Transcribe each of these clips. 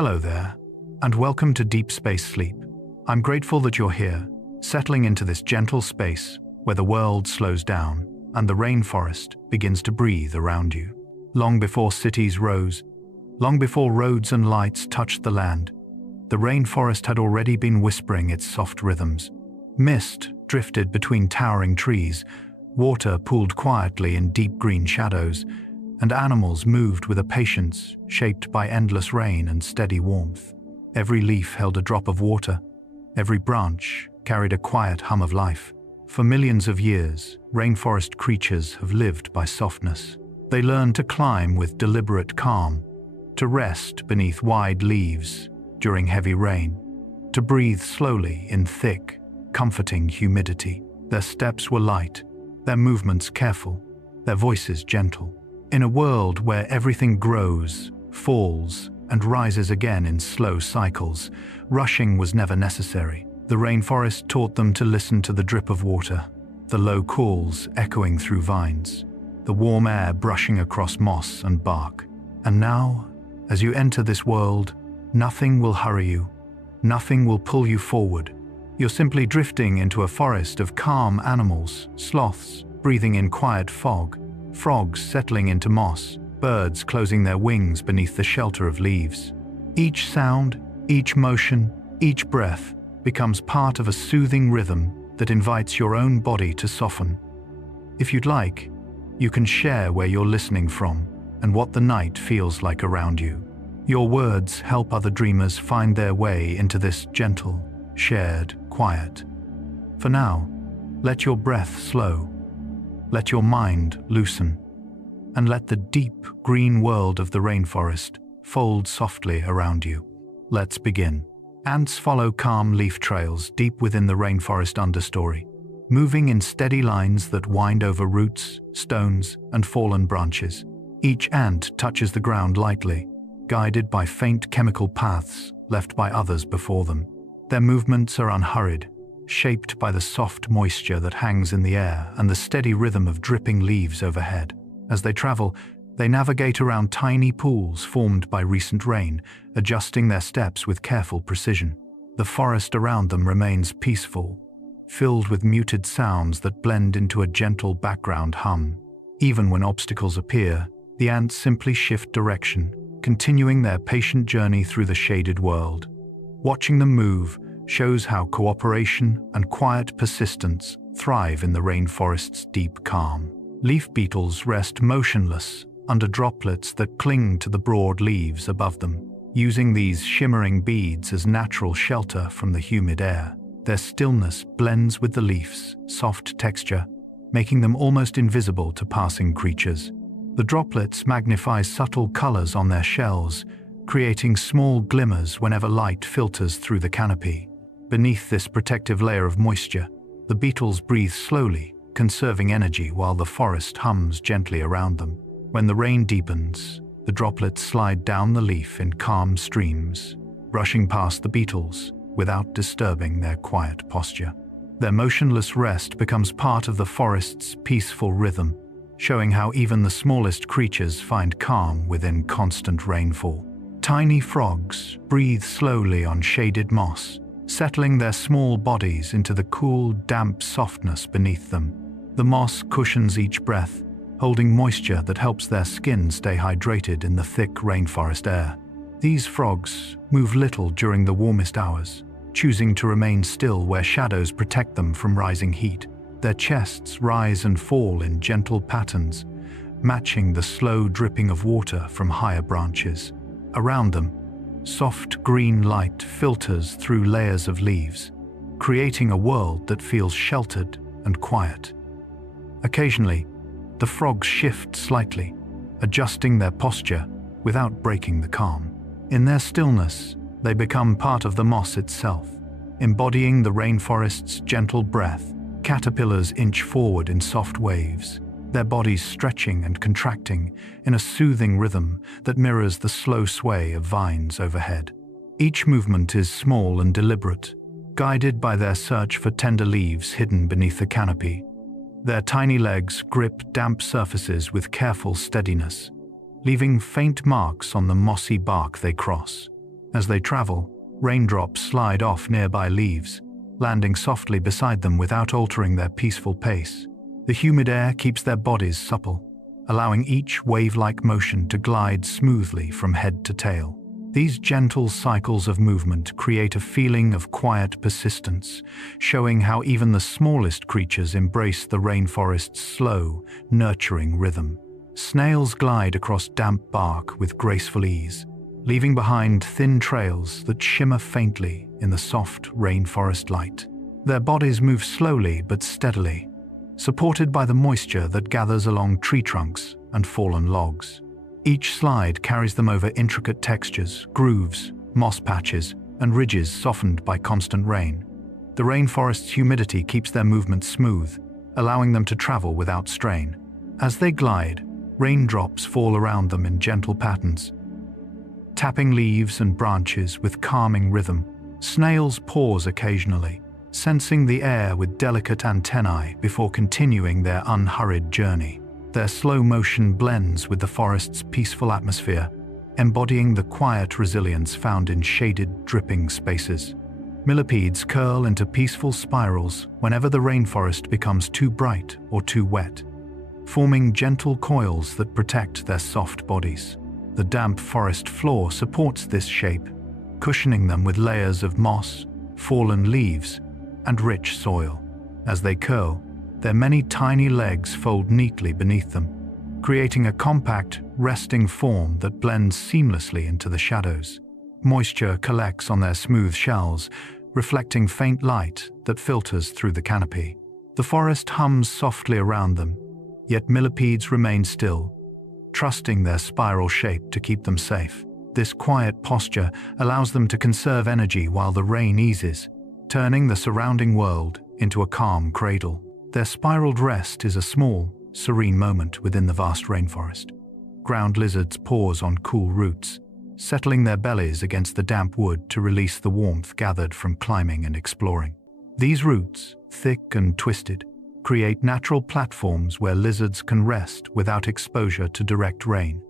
Hello there, and welcome to Deep Space Sleep. I'm grateful that you're here, settling into this gentle space where the world slows down and the rainforest begins to breathe around you. Long before cities rose, long before roads and lights touched the land, the rainforest had already been whispering its soft rhythms. Mist drifted between towering trees, water pooled quietly in deep green shadows, and animals moved with a patience shaped by endless rain and steady warmth. Every leaf held a drop of water. Every branch carried a quiet hum of life. For millions of years, rainforest creatures have lived by softness. They learned to climb with deliberate calm, to rest beneath wide leaves during heavy rain, to breathe slowly in thick, comforting humidity. Their steps were light, their movements careful, their voices gentle. In a world where everything grows, falls, and rises again in slow cycles, rushing was never necessary. The rainforest taught them to listen to the drip of water, the low calls echoing through vines, the warm air brushing across moss and bark. And now, as you enter this world, nothing will hurry you, nothing will pull you forward. You're simply drifting into a forest of calm animals, sloths breathing in quiet fog, frogs settling into moss, birds closing their wings beneath the shelter of leaves. Each sound, each motion, each breath becomes part of a soothing rhythm that invites your own body to soften. If you'd like, you can share where you're listening from and what the night feels like around you. Your words help other dreamers find their way into this gentle, shared quiet. For now, let your breath slow. Let your mind loosen, and let the deep green world of the rainforest fold softly around you. Let's begin. Ants follow calm leaf trails deep within the rainforest understory, moving in steady lines that wind over roots, stones, and fallen branches. Each ant touches the ground lightly, guided by faint chemical paths left by others before them. Their movements are unhurried, shaped by the soft moisture that hangs in the air and the steady rhythm of dripping leaves overhead. As they travel, they navigate around tiny pools formed by recent rain, adjusting their steps with careful precision. The forest around them remains peaceful, filled with muted sounds that blend into a gentle background hum. Even when obstacles appear, the ants simply shift direction, continuing their patient journey through the shaded world. Watching them move shows how cooperation and quiet persistence thrive in the rainforest's deep calm. Leaf beetles rest motionless under droplets that cling to the broad leaves above them, using these shimmering beads as natural shelter from the humid air. Their stillness blends with the leaf's soft texture, making them almost invisible to passing creatures. The droplets magnify subtle colors on their shells, creating small glimmers whenever light filters through the canopy. Beneath this protective layer of moisture, the beetles breathe slowly, conserving energy while the forest hums gently around them. When the rain deepens, the droplets slide down the leaf in calm streams, brushing past the beetles without disturbing their quiet posture. Their motionless rest becomes part of the forest's peaceful rhythm, showing how even the smallest creatures find calm within constant rainfall. Tiny frogs breathe slowly on shaded moss, settling their small bodies into the cool, damp softness beneath them. The moss cushions each breath, holding moisture that helps their skin stay hydrated in the thick rainforest air. These frogs move little during the warmest hours, choosing to remain still where shadows protect them from rising heat. Their chests rise and fall in gentle patterns, matching the slow dripping of water from higher branches. Around them, soft green light filters through layers of leaves, creating a world that feels sheltered and quiet. Occasionally, the frogs shift slightly, adjusting their posture without breaking the calm. In their stillness, they become part of the moss itself, embodying the rainforest's gentle breath. Caterpillars inch forward in soft waves, their bodies stretching and contracting in a soothing rhythm that mirrors the slow sway of vines overhead. Each movement is small and deliberate, guided by their search for tender leaves hidden beneath the canopy. Their tiny legs grip damp surfaces with careful steadiness, leaving faint marks on the mossy bark they cross. As they travel, raindrops slide off nearby leaves, landing softly beside them without altering their peaceful pace. The humid air keeps their bodies supple, allowing each wave-like motion to glide smoothly from head to tail. These gentle cycles of movement create a feeling of quiet persistence, showing how even the smallest creatures embrace the rainforest's slow, nurturing rhythm. Snails glide across damp bark with graceful ease, leaving behind thin trails that shimmer faintly in the soft rainforest light. Their bodies move slowly but steadily, supported by the moisture that gathers along tree trunks and fallen logs. Each slide carries them over intricate textures, grooves, moss patches, and ridges softened by constant rain. The rainforest's humidity keeps their movement smooth, allowing them to travel without strain. As they glide, raindrops fall around them in gentle patterns, tapping leaves and branches with calming rhythm. Snails pause occasionally, sensing the air with delicate antennae before continuing their unhurried journey. Their slow motion blends with the forest's peaceful atmosphere, embodying the quiet resilience found in shaded, dripping spaces. Millipedes curl into peaceful spirals whenever the rainforest becomes too bright or too wet, forming gentle coils that protect their soft bodies. The damp forest floor supports this shape, cushioning them with layers of moss, fallen leaves, and rich soil. As they curl, their many tiny legs fold neatly beneath them, creating a compact, resting form that blends seamlessly into the shadows. Moisture collects on their smooth shells, reflecting faint light that filters through the canopy. The forest hums softly around them, yet millipedes remain still, trusting their spiral shape to keep them safe. This quiet posture allows them to conserve energy while the rain eases, turning the surrounding world into a calm cradle. Their spiraled rest is a small, serene moment within the vast rainforest. Ground lizards pause on cool roots, settling their bellies against the damp wood to release the warmth gathered from climbing and exploring. These roots, thick and twisted, create natural platforms where lizards can rest without exposure to direct rain.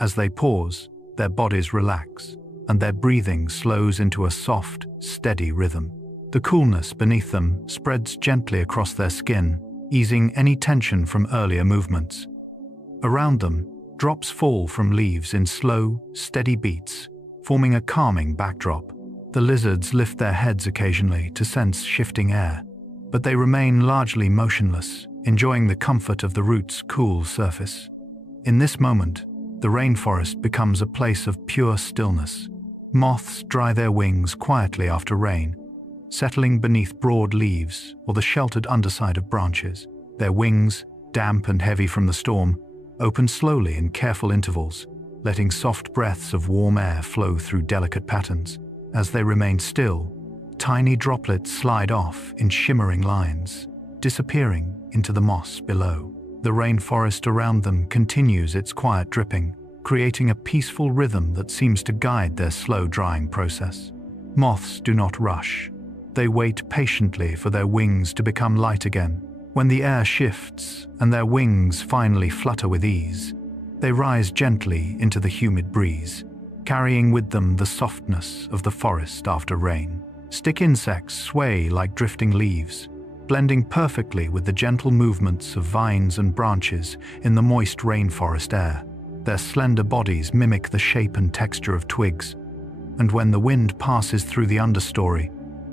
As they pause, their bodies relax, and their breathing slows into a soft, steady rhythm. The coolness beneath them spreads gently across their skin, easing any tension from earlier movements. Around them, drops fall from leaves in slow, steady beats, forming a calming backdrop. The lizards lift their heads occasionally to sense shifting air, but they remain largely motionless, enjoying the comfort of the root's cool surface. In this moment, the rainforest becomes a place of pure stillness. Moths dry their wings quietly after rain, settling beneath broad leaves or the sheltered underside of branches. Their wings, damp and heavy from the storm, open slowly in careful intervals, letting soft breaths of warm air flow through delicate patterns. As they remain still, tiny droplets slide off in shimmering lines, disappearing into the moss below. The rainforest around them continues its quiet dripping, creating a peaceful rhythm that seems to guide their slow drying process. Moths do not rush. They wait patiently for their wings to become light again. When the air shifts and their wings finally flutter with ease, they rise gently into the humid breeze, carrying with them the softness of the forest after rain. Stick insects sway like drifting leaves, blending perfectly with the gentle movements of vines and branches in the moist rainforest air. Their slender bodies mimic the shape and texture of twigs, and when the wind passes through the understory,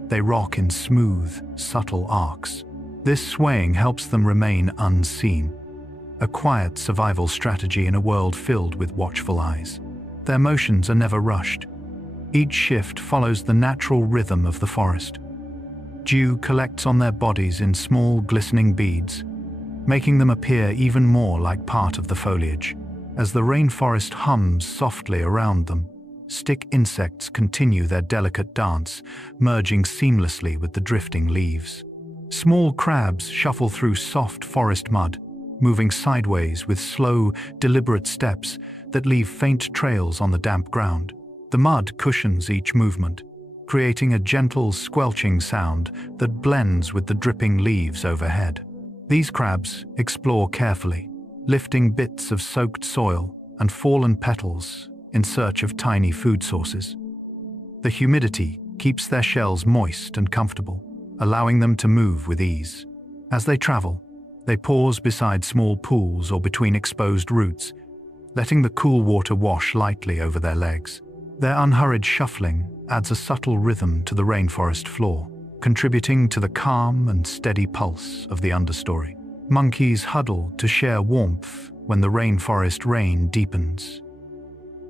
they rock in smooth, subtle arcs. This swaying helps them remain unseen, a quiet survival strategy in a world filled with watchful eyes. Their motions are never rushed. Each shift follows the natural rhythm of the forest. Dew collects on their bodies in small, glistening beads, making them appear even more like part of the foliage. As the rainforest hums softly around them, stick insects continue their delicate dance, merging seamlessly with the drifting leaves. Small crabs shuffle through soft forest mud, moving sideways with slow, deliberate steps that leave faint trails on the damp ground. The mud cushions each movement, creating a gentle, squelching sound that blends with the dripping leaves overhead. These crabs explore carefully, lifting bits of soaked soil and fallen petals in search of tiny food sources. The humidity keeps their shells moist and comfortable, allowing them to move with ease. As they travel, they pause beside small pools or between exposed roots, letting the cool water wash lightly over their legs. Their unhurried shuffling adds a subtle rhythm to the rainforest floor, contributing to the calm and steady pulse of the understory. Monkeys huddle to share warmth when the rainforest rain deepens,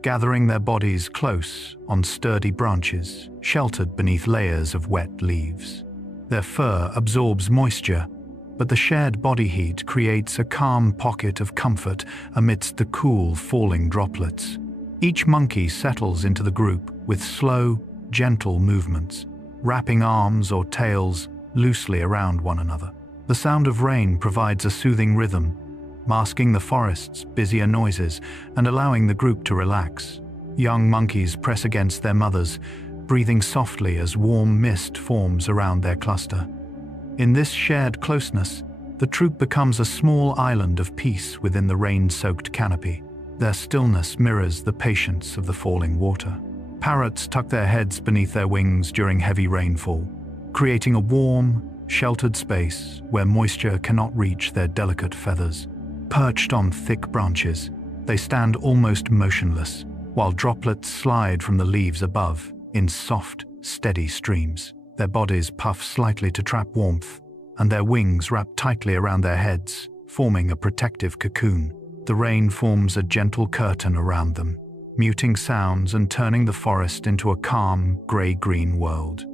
gathering their bodies close on sturdy branches, sheltered beneath layers of wet leaves. Their fur absorbs moisture, but the shared body heat creates a calm pocket of comfort amidst the cool, falling droplets. Each monkey settles into the group with slow, gentle movements, wrapping arms or tails loosely around one another. The sound of rain provides a soothing rhythm, masking the forest's busier noises and allowing the group to relax. Young monkeys press against their mothers, breathing softly as warm mist forms around their cluster. In this shared closeness, the troop becomes a small island of peace within the rain-soaked canopy. Their stillness mirrors the patience of the falling water. Parrots tuck their heads beneath their wings during heavy rainfall, creating a warm, sheltered space where moisture cannot reach their delicate feathers. Perched on thick branches, they stand almost motionless, while droplets slide from the leaves above in soft, steady streams. Their bodies puff slightly to trap warmth, and their wings wrap tightly around their heads, forming a protective cocoon. The rain forms a gentle curtain around them, muting sounds and turning the forest into a calm, grey-green world.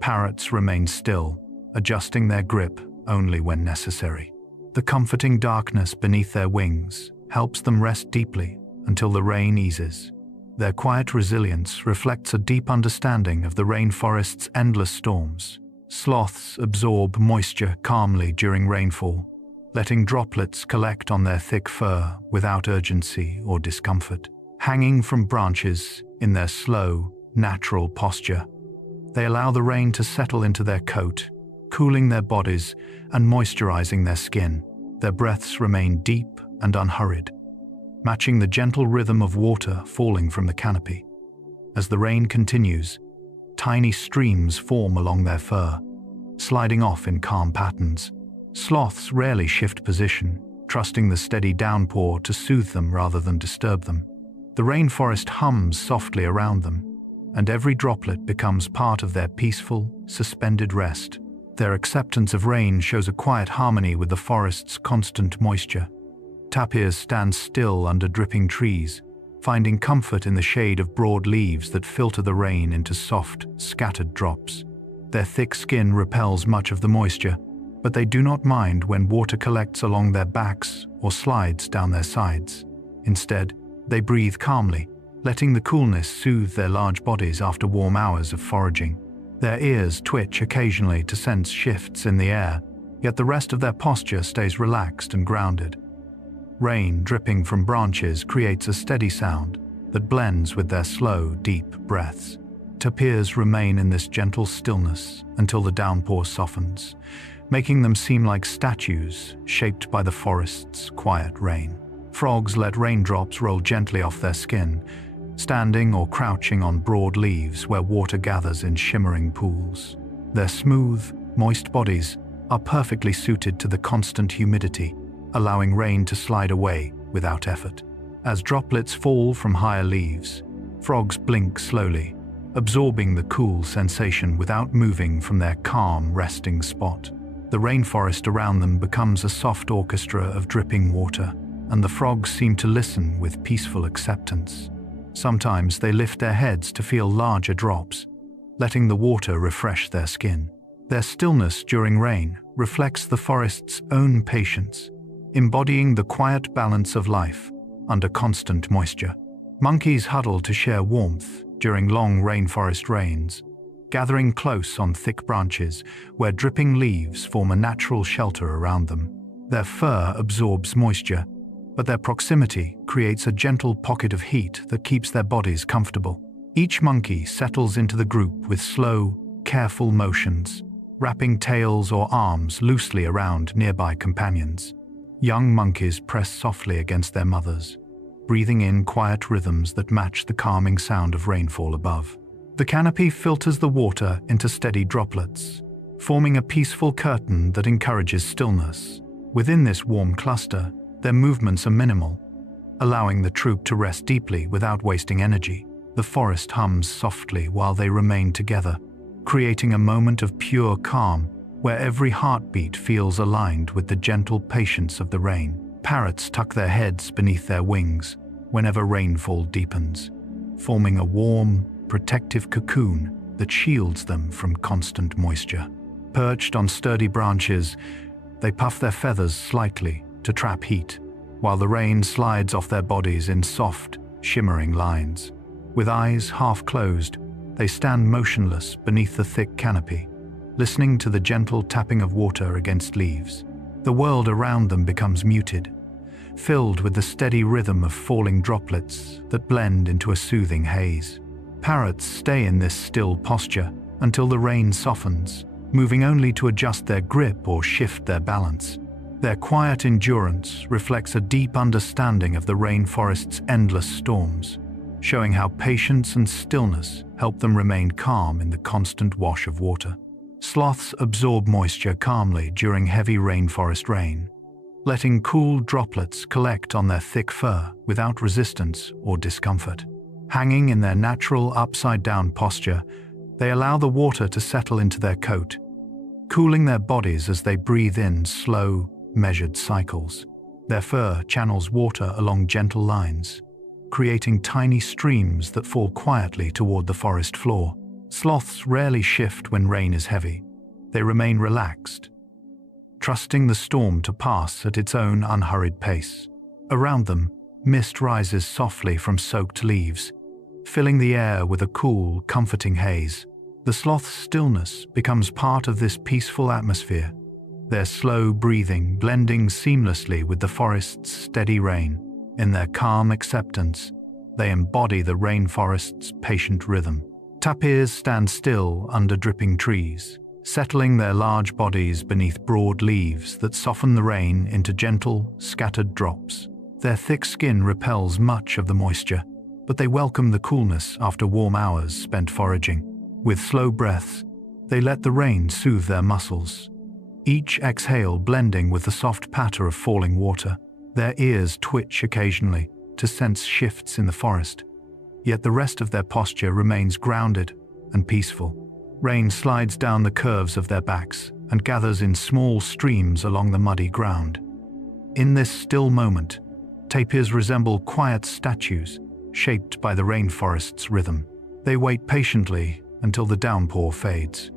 Parrots remain still, adjusting their grip only when necessary. The comforting darkness beneath their wings helps them rest deeply until the rain eases. Their quiet resilience reflects a deep understanding of the rainforest's endless storms. Sloths absorb moisture calmly during rainfall, letting droplets collect on their thick fur without urgency or discomfort. Hanging from branches in their slow, natural posture, they allow the rain to settle into their coat, cooling their bodies and moisturizing their skin. Their breaths remain deep and unhurried, matching the gentle rhythm of water falling from the canopy. As the rain continues, tiny streams form along their fur, sliding off in calm patterns. Sloths rarely shift position, trusting the steady downpour to soothe them rather than disturb them. The rainforest hums softly around them, and every droplet becomes part of their peaceful, suspended rest. Their acceptance of rain shows a quiet harmony with the forest's constant moisture. Tapirs stand still under dripping trees, finding comfort in the shade of broad leaves that filter the rain into soft, scattered drops. Their thick skin repels much of the moisture, but they do not mind when water collects along their backs or slides down their sides. Instead, they breathe calmly, letting the coolness soothe their large bodies after warm hours of foraging. Their ears twitch occasionally to sense shifts in the air, yet the rest of their posture stays relaxed and grounded. Rain dripping from branches creates a steady sound that blends with their slow, deep breaths. Tapirs remain in this gentle stillness until the downpour softens, making them seem like statues shaped by the forest's quiet rain. Frogs let raindrops roll gently off their skin, standing or crouching on broad leaves where water gathers in shimmering pools. Their smooth, moist bodies are perfectly suited to the constant humidity, allowing rain to slide away without effort. As droplets fall from higher leaves, frogs blink slowly, absorbing the cool sensation without moving from their calm, resting spot. The rainforest around them becomes a soft orchestra of dripping water, and the frogs seem to listen with peaceful acceptance. Sometimes they lift their heads to feel larger drops, letting the water refresh their skin. Their stillness during rain reflects the forest's own patience, embodying the quiet balance of life under constant moisture. Monkeys huddle to share warmth during long rainforest rains, gathering close on thick branches where dripping leaves form a natural shelter around them. Their fur absorbs moisture, but their proximity creates a gentle pocket of heat that keeps their bodies comfortable. Each monkey settles into the group with slow, careful motions, wrapping tails or arms loosely around nearby companions. Young monkeys press softly against their mothers, breathing in quiet rhythms that match the calming sound of rainfall above. The canopy filters the water into steady droplets, forming a peaceful curtain that encourages stillness. Within this warm cluster, their movements are minimal, allowing the troop to rest deeply without wasting energy. The forest hums softly while they remain together, creating a moment of pure calm where every heartbeat feels aligned with the gentle patience of the rain. Parrots tuck their heads beneath their wings whenever rainfall deepens, forming a warm, protective cocoon that shields them from constant moisture. Perched on sturdy branches, they puff their feathers slightly to trap heat, while the rain slides off their bodies in soft, shimmering lines. With eyes half closed, they stand motionless beneath the thick canopy, listening to the gentle tapping of water against leaves. The world around them becomes muted, filled with the steady rhythm of falling droplets that blend into a soothing haze. Parrots stay in this still posture until the rain softens, moving only to adjust their grip or shift their balance. Their quiet endurance reflects a deep understanding of the rainforest's endless storms, showing how patience and stillness help them remain calm in the constant wash of water. Sloths absorb moisture calmly during heavy rainforest rain, letting cool droplets collect on their thick fur without resistance or discomfort. Hanging in their natural upside-down posture, they allow the water to settle into their coat, cooling their bodies as they breathe in slow, measured cycles. Their fur channels water along gentle lines, creating tiny streams that fall quietly toward the forest floor. Sloths rarely shift when rain is heavy. They remain relaxed, trusting the storm to pass at its own unhurried pace. Around them, mist rises softly from soaked leaves, filling the air with a cool, comforting haze. The sloth's stillness becomes part of this peaceful atmosphere, their slow breathing blending seamlessly with the forest's steady rain. In their calm acceptance, they embody the rainforest's patient rhythm. Tapirs stand still under dripping trees, settling their large bodies beneath broad leaves that soften the rain into gentle, scattered drops. Their thick skin repels much of the moisture, but they welcome the coolness after warm hours spent foraging. With slow breaths, they let the rain soothe their muscles, each exhale blending with the soft patter of falling water. Their ears twitch occasionally to sense shifts in the forest, yet the rest of their posture remains grounded and peaceful. Rain slides down the curves of their backs and gathers in small streams along the muddy ground. In this still moment, tapirs resemble quiet statues shaped by the rainforest's rhythm. They wait patiently until the downpour fades,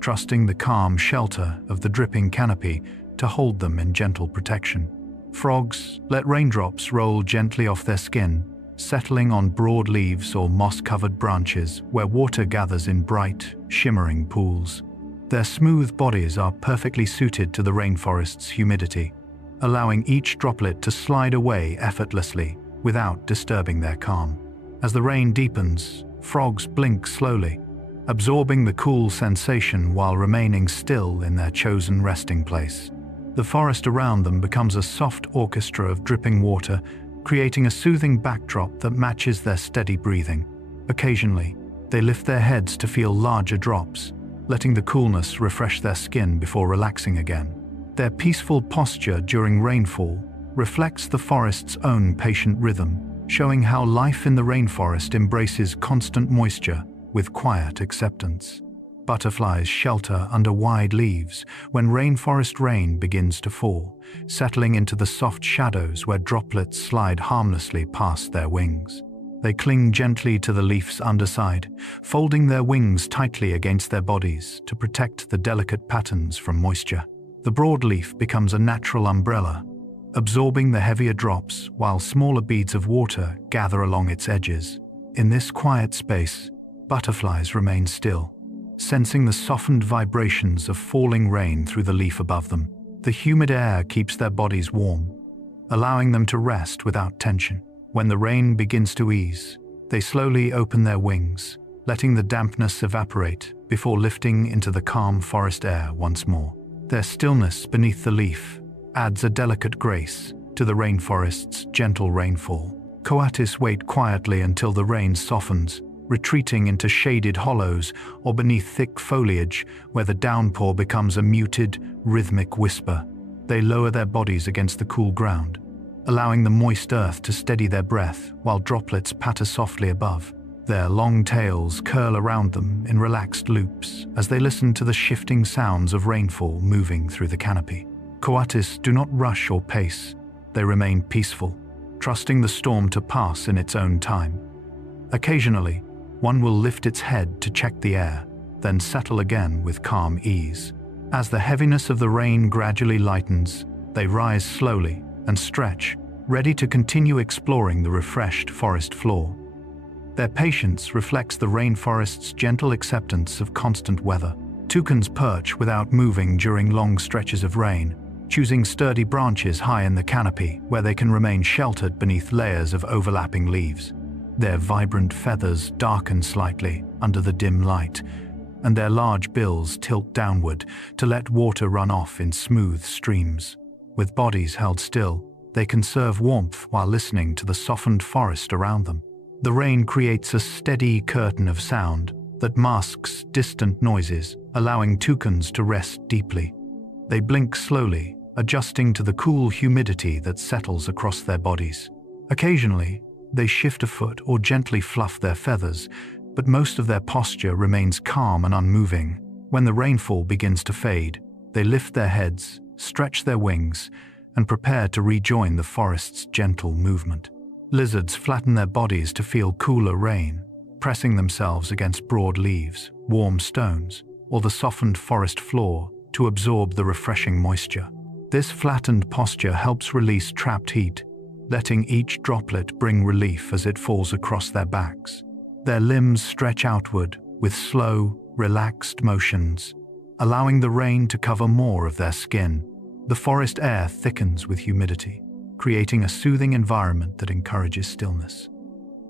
trusting the calm shelter of the dripping canopy to hold them in gentle protection. Frogs let raindrops roll gently off their skin, settling on broad leaves or moss-covered branches where water gathers in bright, shimmering pools. Their smooth bodies are perfectly suited to the rainforest's humidity, allowing each droplet to slide away effortlessly without disturbing their calm. As the rain deepens, frogs blink slowly, absorbing the cool sensation while remaining still in their chosen resting place. The forest around them becomes a soft orchestra of dripping water, creating a soothing backdrop that matches their steady breathing. Occasionally, they lift their heads to feel larger drops, letting the coolness refresh their skin before relaxing again. Their peaceful posture during rainfall reflects the forest's own patient rhythm, showing how life in the rainforest embraces constant moisture with quiet acceptance. Butterflies shelter under wide leaves when rainforest rain begins to fall, settling into the soft shadows where droplets slide harmlessly past their wings. They cling gently to the leaf's underside, folding their wings tightly against their bodies to protect the delicate patterns from moisture. The broadleaf becomes a natural umbrella, absorbing the heavier drops while smaller beads of water gather along its edges. In this quiet space, butterflies remain still, sensing the softened vibrations of falling rain through the leaf above them. The humid air keeps their bodies warm, allowing them to rest without tension. When the rain begins to ease, they slowly open their wings, letting the dampness evaporate before lifting into the calm forest air once more. Their stillness beneath the leaf adds a delicate grace to the rainforest's gentle rainfall. Coatis wait quietly until the rain softens, retreating into shaded hollows or beneath thick foliage where the downpour becomes a muted, rhythmic whisper. They lower their bodies against the cool ground, allowing the moist earth to steady their breath while droplets patter softly above. Their long tails curl around them in relaxed loops as they listen to the shifting sounds of rainfall moving through the canopy. Coatis do not rush or pace. They remain peaceful, trusting the storm to pass in its own time. Occasionally, one will lift its head to check the air, then settle again with calm ease. As the heaviness of the rain gradually lightens, they rise slowly and stretch, ready to continue exploring the refreshed forest floor. Their patience reflects the rainforest's gentle acceptance of constant weather. Toucans perch without moving during long stretches of rain, choosing sturdy branches high in the canopy where they can remain sheltered beneath layers of overlapping leaves. Their vibrant feathers darken slightly under the dim light, and their large bills tilt downward to let water run off in smooth streams. With bodies held still, they conserve warmth while listening to the softened forest around them. The rain creates a steady curtain of sound that masks distant noises, allowing toucans to rest deeply. They blink slowly, adjusting to the cool humidity that settles across their bodies. Occasionally, they shift a foot or gently fluff their feathers, but most of their posture remains calm and unmoving. When the rainfall begins to fade, they lift their heads, stretch their wings, and prepare to rejoin the forest's gentle movement. Lizards flatten their bodies to feel cooler rain, pressing themselves against broad leaves, warm stones, or the softened forest floor to absorb the refreshing moisture. This flattened posture helps release trapped heat, letting each droplet bring relief as it falls across their backs. Their limbs stretch outward with slow, relaxed motions, allowing the rain to cover more of their skin. The forest air thickens with humidity, creating a soothing environment that encourages stillness.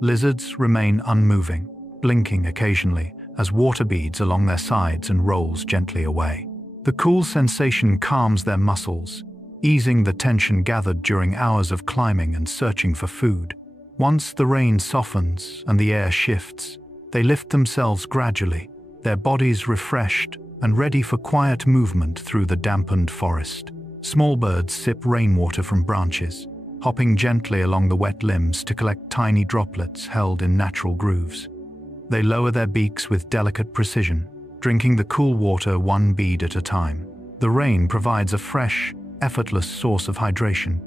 Lizards remain unmoving, blinking occasionally as water beads along their sides and rolls gently away. The cool sensation calms their muscles, easing the tension gathered during hours of climbing and searching for food. Once the rain softens and the air shifts, they lift themselves gradually, their bodies refreshed and ready for quiet movement through the dampened forest. Small birds sip rainwater from branches, hopping gently along the wet limbs to collect tiny droplets held in natural grooves. They lower their beaks with delicate precision, drinking the cool water one bead at a time. The rain provides a fresh, effortless source of hydration,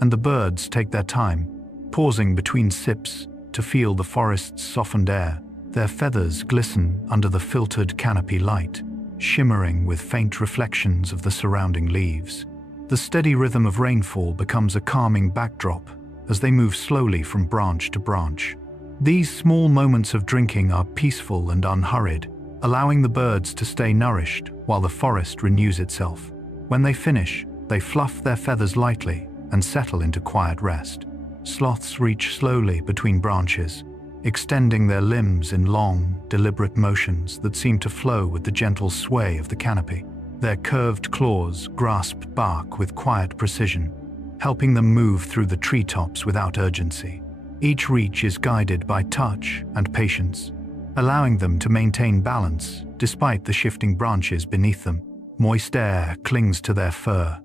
and the birds take their time, pausing between sips to feel the forest's softened air. Their feathers glisten under the filtered canopy light, shimmering with faint reflections of the surrounding leaves. The steady rhythm of rainfall becomes a calming backdrop as they move slowly from branch to branch. These small moments of drinking are peaceful and unhurried, allowing the birds to stay nourished while the forest renews itself. When they finish, they fluff their feathers lightly and settle into quiet rest. Sloths reach slowly between branches, extending their limbs in long, deliberate motions that seem to flow with the gentle sway of the canopy. Their curved claws grasp bark with quiet precision, helping them move through the treetops without urgency. Each reach is guided by touch and patience, allowing them to maintain balance despite the shifting branches beneath them. Moist air clings to their fur,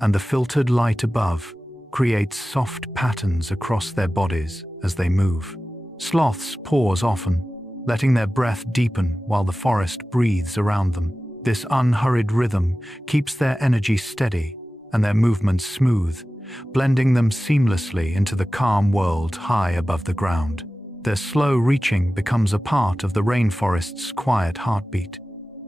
and the filtered light above creates soft patterns across their bodies as they move. Sloths pause often, letting their breath deepen while the forest breathes around them. This unhurried rhythm keeps their energy steady and their movements smooth, blending them seamlessly into the calm world high above the ground. Their slow reaching becomes a part of the rainforest's quiet heartbeat.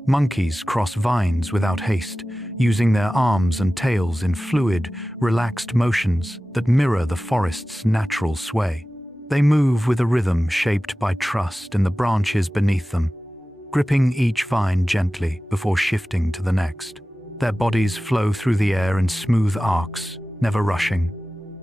Monkeys cross vines without haste, using their arms and tails in fluid, relaxed motions that mirror the forest's natural sway. They move with a rhythm shaped by trust in the branches beneath them, gripping each vine gently before shifting to the next. Their bodies flow through the air in smooth arcs, never rushing,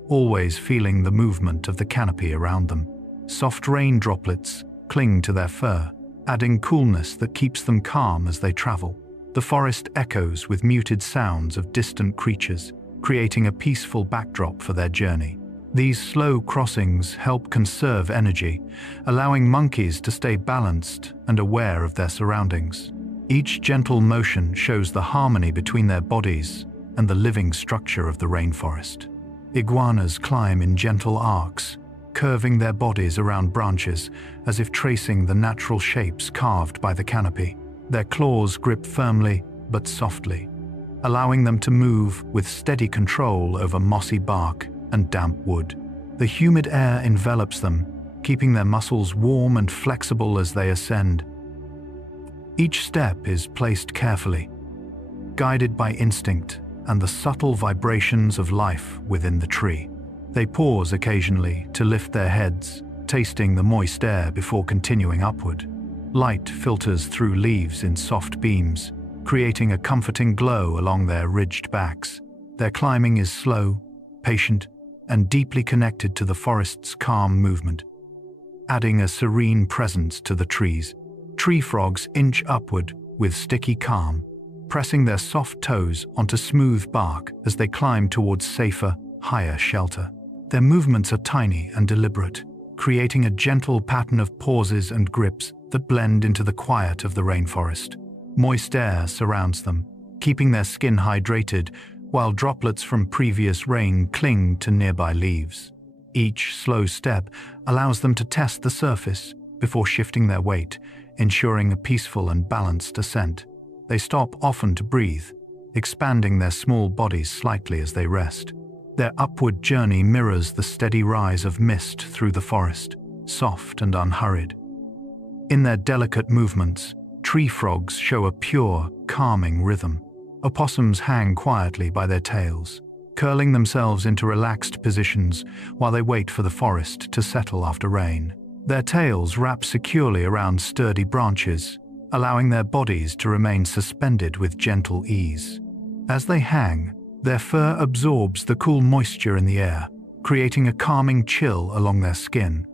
always feeling the movement of the canopy around them. Soft rain droplets cling to their fur, adding coolness that keeps them calm as they travel. The forest echoes with muted sounds of distant creatures, creating a peaceful backdrop for their journey. These slow crossings help conserve energy, allowing monkeys to stay balanced and aware of their surroundings. Each gentle motion shows the harmony between their bodies and the living structure of the rainforest. Iguanas climb in gentle arcs, curving their bodies around branches as if tracing the natural shapes carved by the canopy. Their claws grip firmly but softly, allowing them to move with steady control over mossy bark and damp wood. The humid air envelops them, keeping their muscles warm and flexible as they ascend. Each step is placed carefully, guided by instinct and the subtle vibrations of life within the tree. They pause occasionally to lift their heads, tasting the moist air before continuing upward. Light filters through leaves in soft beams, creating a comforting glow along their ridged backs. Their climbing is slow, patient, and deeply connected to the forest's calm movement, adding a serene presence to the trees. Tree frogs inch upward with sticky calm, pressing their soft toes onto smooth bark as they climb towards safer, higher shelter. Their movements are tiny and deliberate, creating a gentle pattern of pauses and grips that blend into the quiet of the rainforest. Moist air surrounds them, keeping their skin hydrated, while droplets from previous rain cling to nearby leaves. Each slow step allows them to test the surface before shifting their weight, ensuring a peaceful and balanced ascent. They stop often to breathe, expanding their small bodies slightly as they rest. Their upward journey mirrors the steady rise of mist through the forest, soft and unhurried. In their delicate movements, tree frogs show a pure, calming rhythm. Opossums hang quietly by their tails, curling themselves into relaxed positions while they wait for the forest to settle after rain. Their tails wrap securely around sturdy branches, allowing their bodies to remain suspended with gentle ease. As they hang, their fur absorbs the cool moisture in the air, creating a calming chill along their skin.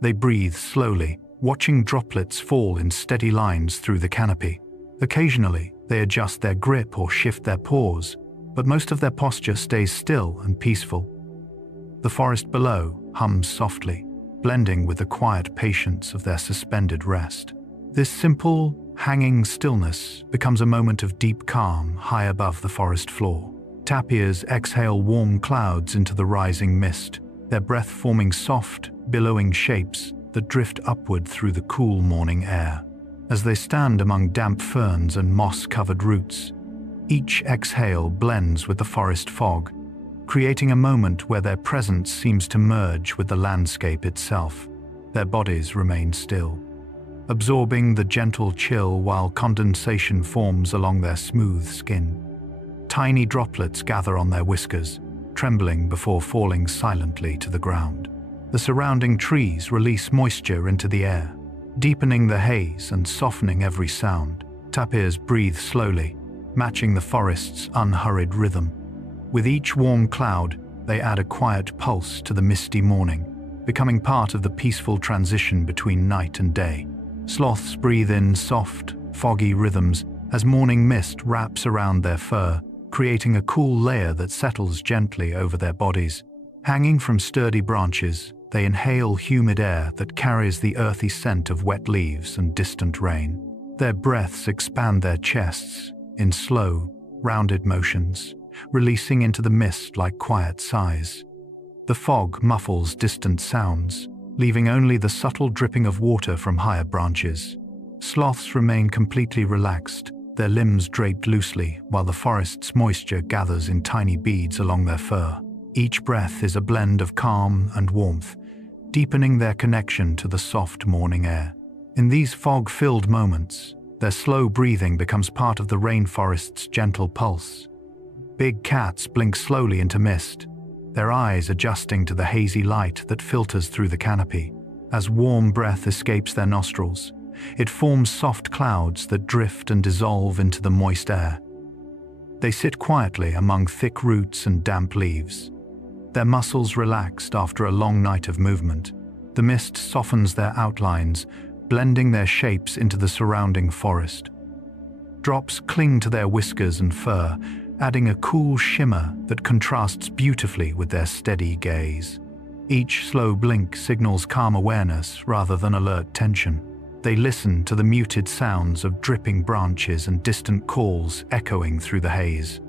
They breathe slowly, watching droplets fall in steady lines through the canopy. Occasionally, they adjust their grip or shift their paws, but most of their posture stays still and peaceful. The forest below hums softly, blending with the quiet patience of their suspended rest. This simple, hanging stillness becomes a moment of deep calm high above the forest floor. Tapirs exhale warm clouds into the rising mist, their breath forming soft, billowing shapes that drift upward through the cool morning air. As they stand among damp ferns and moss-covered roots, each exhale blends with the forest fog, creating a moment where their presence seems to merge with the landscape itself. Their bodies remain still, absorbing the gentle chill while condensation forms along their smooth skin. Tiny droplets gather on their whiskers, trembling before falling silently to the ground. The surrounding trees release moisture into the air, deepening the haze and softening every sound. Tapirs breathe slowly, matching the forest's unhurried rhythm. With each warm cloud, they add a quiet pulse to the misty morning, becoming part of the peaceful transition between night and day. Sloths breathe in soft, foggy rhythms as morning mist wraps around their fur, creating a cool layer that settles gently over their bodies. Hanging from sturdy branches, they inhale humid air that carries the earthy scent of wet leaves and distant rain. Their breaths expand their chests in slow, rounded motions, releasing into the mist like quiet sighs. The fog muffles distant sounds, leaving only the subtle dripping of water from higher branches. Sloths remain completely relaxed, their limbs draped loosely while the forest's moisture gathers in tiny beads along their fur. Each breath is a blend of calm and warmth, deepening their connection to the soft morning air. In these fog-filled moments, their slow breathing becomes part of the rainforest's gentle pulse. Big cats blink slowly into mist, their eyes adjusting to the hazy light that filters through the canopy. As warm breath escapes their nostrils, it forms soft clouds that drift and dissolve into the moist air. They sit quietly among thick roots and damp leaves, their muscles relaxed after a long night of movement. The mist softens their outlines, blending their shapes into the surrounding forest. Drops cling to their whiskers and fur, adding a cool shimmer that contrasts beautifully with their steady gaze. Each slow blink signals calm awareness rather than alert tension. They listen to the muted sounds of dripping branches and distant calls echoing through the haze.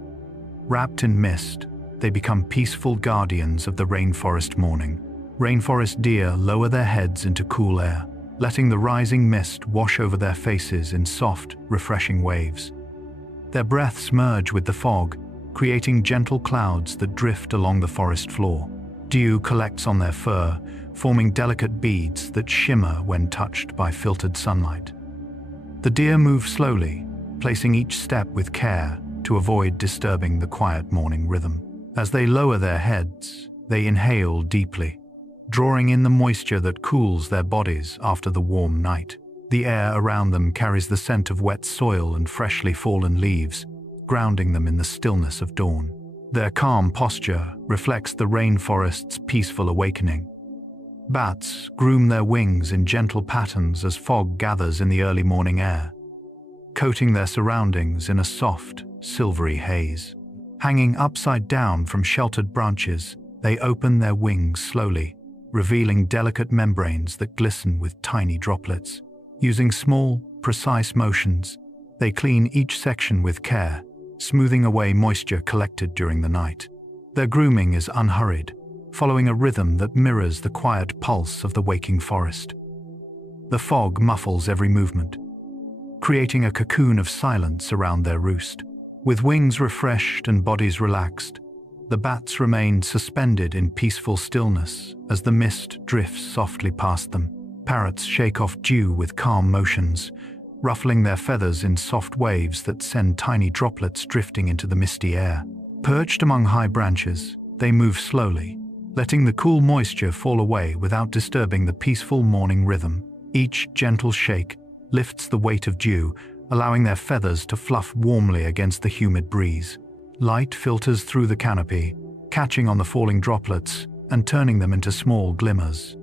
Wrapped in mist, they become peaceful guardians of the rainforest morning. Rainforest deer lower their heads into cool air, letting the rising mist wash over their faces in soft, refreshing waves. Their breaths merge with the fog, creating gentle clouds that drift along the forest floor. Dew collects on their fur, forming delicate beads that shimmer when touched by filtered sunlight. The deer move slowly, placing each step with care to avoid disturbing the quiet morning rhythm. As they lower their heads, they inhale deeply, drawing in the moisture that cools their bodies after the warm night. The air around them carries the scent of wet soil and freshly fallen leaves, grounding them in the stillness of dawn. Their calm posture reflects the rainforest's peaceful awakening. Bats groom their wings in gentle patterns as fog gathers in the early morning air, coating their surroundings in a soft, silvery haze. Hanging upside down from sheltered branches, they open their wings slowly, revealing delicate membranes that glisten with tiny droplets. Using small, precise motions, they clean each section with care, smoothing away moisture collected during the night. Their grooming is unhurried, following a rhythm that mirrors the quiet pulse of the waking forest. The fog muffles every movement, creating a cocoon of silence around their roost. With wings refreshed and bodies relaxed, the bats remain suspended in peaceful stillness as the mist drifts softly past them. Parrots shake off dew with calm motions, ruffling their feathers in soft waves that send tiny droplets drifting into the misty air. Perched among high branches, they move slowly, letting the cool moisture fall away without disturbing the peaceful morning rhythm. Each gentle shake lifts the weight of dew, allowing their feathers to fluff warmly against the humid breeze. Light filters through the canopy, catching on the falling droplets and turning them into small glimmers.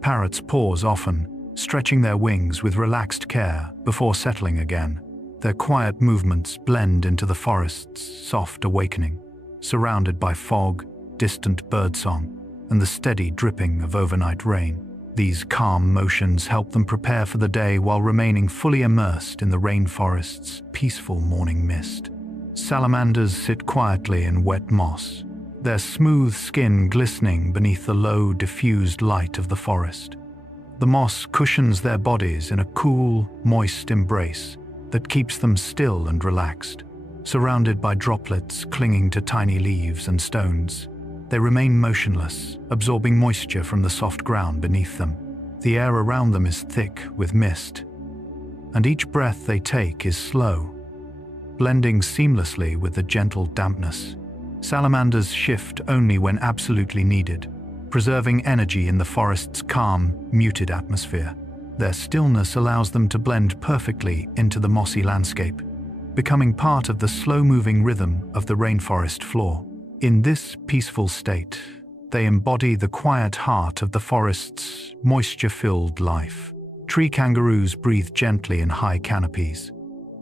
Parrots pause often, stretching their wings with relaxed care before settling again. Their quiet movements blend into the forest's soft awakening, surrounded by fog, distant birdsong, and the steady dripping of overnight rain. These calm motions help them prepare for the day while remaining fully immersed in the rainforest's peaceful morning mist. Salamanders sit quietly in wet moss, their smooth skin glistening beneath the low, diffused light of the forest. The moss cushions their bodies in a cool, moist embrace that keeps them still and relaxed. Surrounded by droplets clinging to tiny leaves and stones, they remain motionless, absorbing moisture from the soft ground beneath them. The air around them is thick with mist, and each breath they take is slow, blending seamlessly with the gentle dampness. Salamanders shift only when absolutely needed, preserving energy in the forest's calm, muted atmosphere. Their stillness allows them to blend perfectly into the mossy landscape, becoming part of the slow-moving rhythm of the rainforest floor. In this peaceful state, they embody the quiet heart of the forest's moisture-filled life. Tree kangaroos breathe gently in high canopies,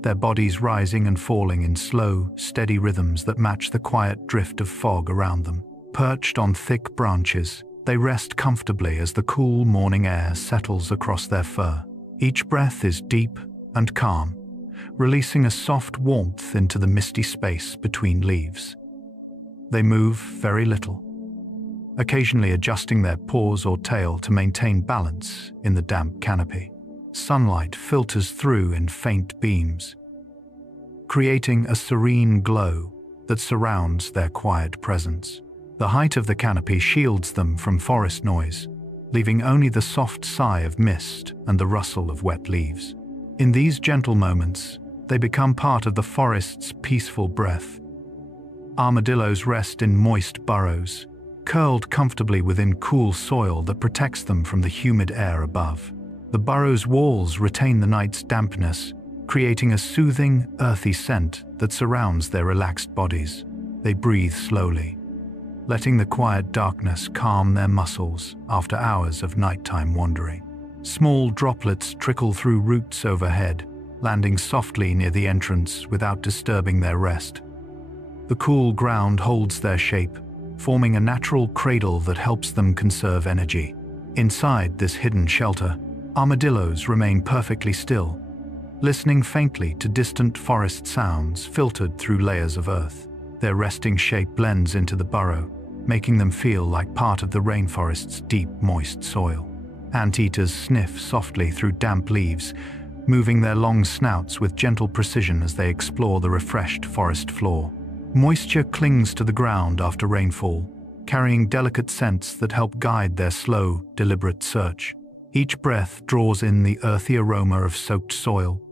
their bodies rising and falling in slow, steady rhythms that match the quiet drift of fog around them. Perched on thick branches, they rest comfortably as the cool morning air settles across their fur. Each breath is deep and calm, releasing a soft warmth into the misty space between leaves. They move very little, occasionally adjusting their paws or tail to maintain balance in the damp canopy. Sunlight filters through in faint beams, creating a serene glow that surrounds their quiet presence. The height of the canopy shields them from forest noise, leaving only the soft sigh of mist and the rustle of wet leaves. In these gentle moments, they become part of the forest's peaceful breath. Armadillos rest in moist burrows, curled comfortably within cool soil that protects them from the humid air above. The burrow's walls retain the night's dampness, creating a soothing, earthy scent that surrounds their relaxed bodies. They breathe slowly, letting the quiet darkness calm their muscles after hours of nighttime wandering. Small droplets trickle through roots overhead, landing softly near the entrance without disturbing their rest. The cool ground holds their shape, forming a natural cradle that helps them conserve energy. Inside this hidden shelter, armadillos remain perfectly still, listening faintly to distant forest sounds filtered through layers of earth. Their resting shape blends into the burrow, making them feel like part of the rainforest's deep, moist soil. Anteaters sniff softly through damp leaves, moving their long snouts with gentle precision as they explore the refreshed forest floor. Moisture clings to the ground after rainfall, carrying delicate scents that help guide their slow, deliberate search. Each breath draws in the earthy aroma of soaked soil,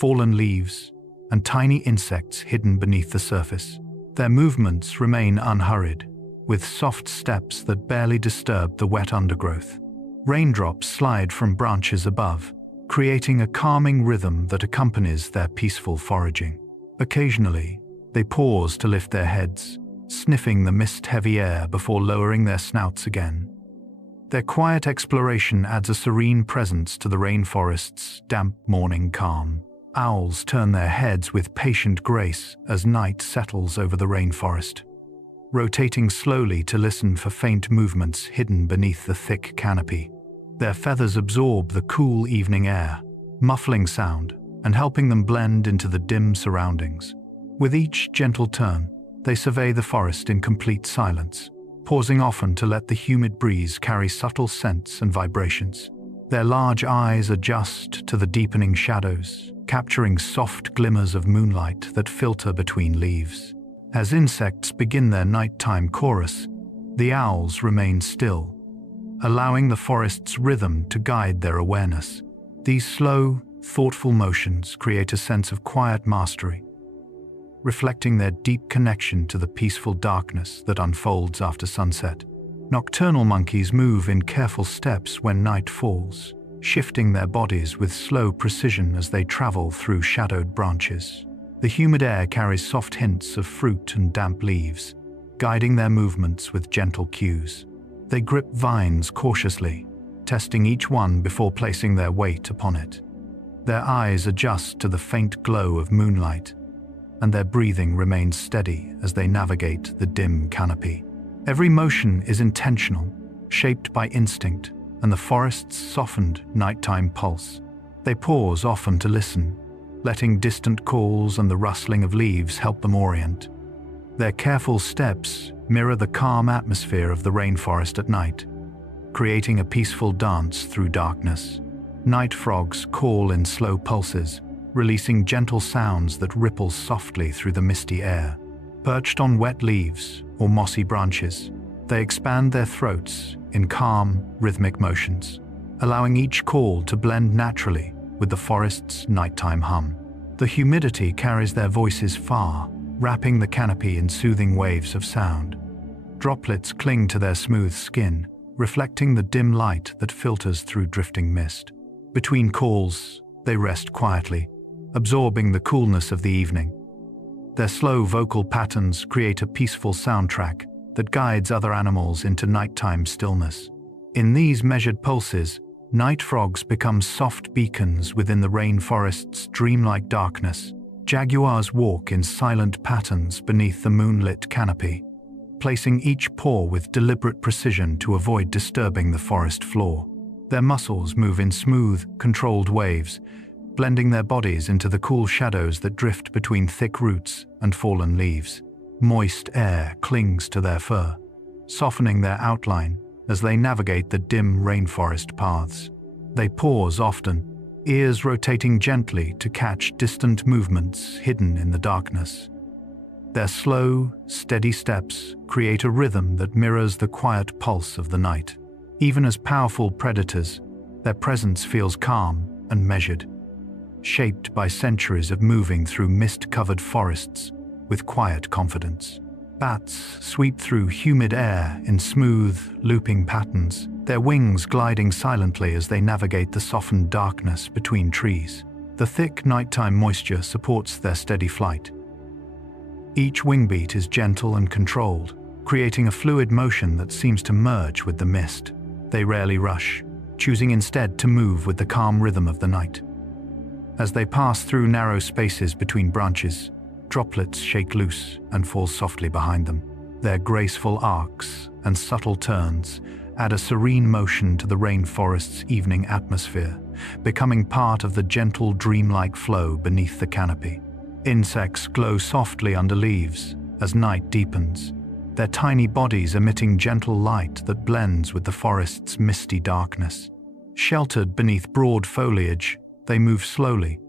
fallen leaves, and tiny insects hidden beneath the surface. Their movements remain unhurried, with soft steps that barely disturb the wet undergrowth. Raindrops slide from branches above, creating a calming rhythm that accompanies their peaceful foraging. Occasionally, they pause to lift their heads, sniffing the mist-heavy air before lowering their snouts again. Their quiet exploration adds a serene presence to the rainforest's damp morning calm. Owls turn their heads with patient grace as night settles over the rainforest, rotating slowly to listen for faint movements hidden beneath the thick canopy. Their feathers absorb the cool evening air, muffling sound and helping them blend into the dim surroundings. With each gentle turn, they survey the forest in complete silence, pausing often to let the humid breeze carry subtle scents and vibrations. Their large eyes adjust to the deepening shadows, capturing soft glimmers of moonlight that filter between leaves. As insects begin their nighttime chorus, the owls remain still, allowing the forest's rhythm to guide their awareness. These slow, thoughtful motions create a sense of quiet mastery, reflecting their deep connection to the peaceful darkness that unfolds after sunset. Nocturnal monkeys move in careful steps when night falls, shifting their bodies with slow precision as they travel through shadowed branches. The humid air carries soft hints of fruit and damp leaves, guiding their movements with gentle cues. They grip vines cautiously, testing each one before placing their weight upon it. Their eyes adjust to the faint glow of moonlight, and their breathing remains steady as they navigate the dim canopy. Every motion is intentional, shaped by instinct and the forest's softened nighttime pulse. They pause often to listen, letting distant calls and the rustling of leaves help them orient. Their careful steps mirror the calm atmosphere of the rainforest at night, creating a peaceful dance through darkness. Night frogs call in slow pulses, releasing gentle sounds that ripple softly through the misty air. Perched on wet leaves or mossy branches, they expand their throats in calm, rhythmic motions, allowing each call to blend naturally with the forest's nighttime hum. The humidity carries their voices far, wrapping the canopy in soothing waves of sound. Droplets cling to their smooth skin, reflecting the dim light that filters through drifting mist. Between calls, they rest quietly, absorbing the coolness of the evening. Their slow vocal patterns create a peaceful soundtrack that guides other animals into nighttime stillness. In these measured pulses, night frogs become soft beacons within the rainforest's dreamlike darkness. Jaguars walk in silent patterns beneath the moonlit canopy, placing each paw with deliberate precision to avoid disturbing the forest floor. Their muscles move in smooth, controlled waves, blending their bodies into the cool shadows that drift between thick roots and fallen leaves. Moist air clings to their fur, softening their outline as they navigate the dim rainforest paths. They pause often, ears rotating gently to catch distant movements hidden in the darkness. Their slow, steady steps create a rhythm that mirrors the quiet pulse of the night. Even as powerful predators, their presence feels calm and measured, shaped by centuries of moving through mist-covered forests with quiet confidence. Bats sweep through humid air in smooth, looping patterns, their wings gliding silently as they navigate the softened darkness between trees. The thick nighttime moisture supports their steady flight. Each wingbeat is gentle and controlled, creating a fluid motion that seems to merge with the mist. They rarely rush, choosing instead to move with the calm rhythm of the night. As they pass through narrow spaces between branches, droplets shake loose and fall softly behind them. Their graceful arcs and subtle turns add a serene motion to the rainforest's evening atmosphere, becoming part of the gentle dreamlike flow beneath the canopy. Insects glow softly under leaves as night deepens, their tiny bodies emitting gentle light that blends with the forest's misty darkness. Sheltered beneath broad foliage, they move slowly,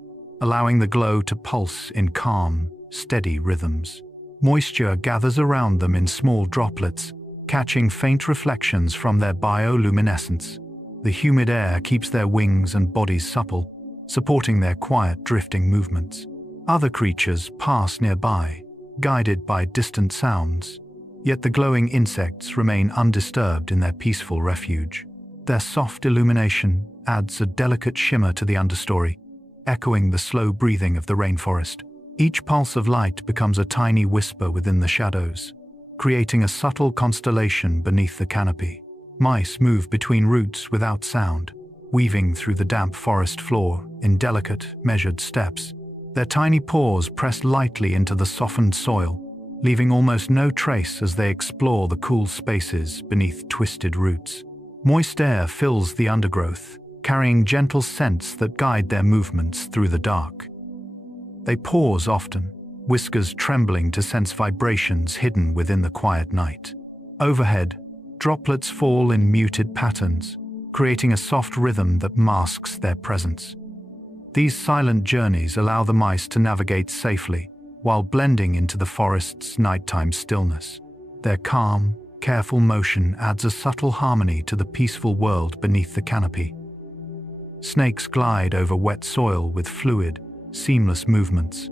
allowing the glow to pulse in calm, steady rhythms. Moisture gathers around them in small droplets, catching faint reflections from their bioluminescence. The humid air keeps their wings and bodies supple, supporting their quiet drifting movements. Other creatures pass nearby, guided by distant sounds, yet the glowing insects remain undisturbed in their peaceful refuge. Their soft illumination adds a delicate shimmer to the understory, echoing the slow breathing of the rainforest. Each pulse of light becomes a tiny whisper within the shadows, creating a subtle constellation beneath the canopy. Mice move between roots without sound, weaving through the damp forest floor in delicate, measured steps. Their tiny paws press lightly into the softened soil, leaving almost no trace as they explore the cool spaces beneath twisted roots. Moist air fills the undergrowth, carrying gentle scents that guide their movements through the dark. They pause often, whiskers trembling to sense vibrations hidden within the quiet night. Overhead, droplets fall in muted patterns, creating a soft rhythm that masks their presence. These silent journeys allow the mice to navigate safely while blending into the forest's nighttime stillness. Their calm, careful motion adds a subtle harmony to the peaceful world beneath the canopy. Snakes glide over wet soil with fluid, seamless movements,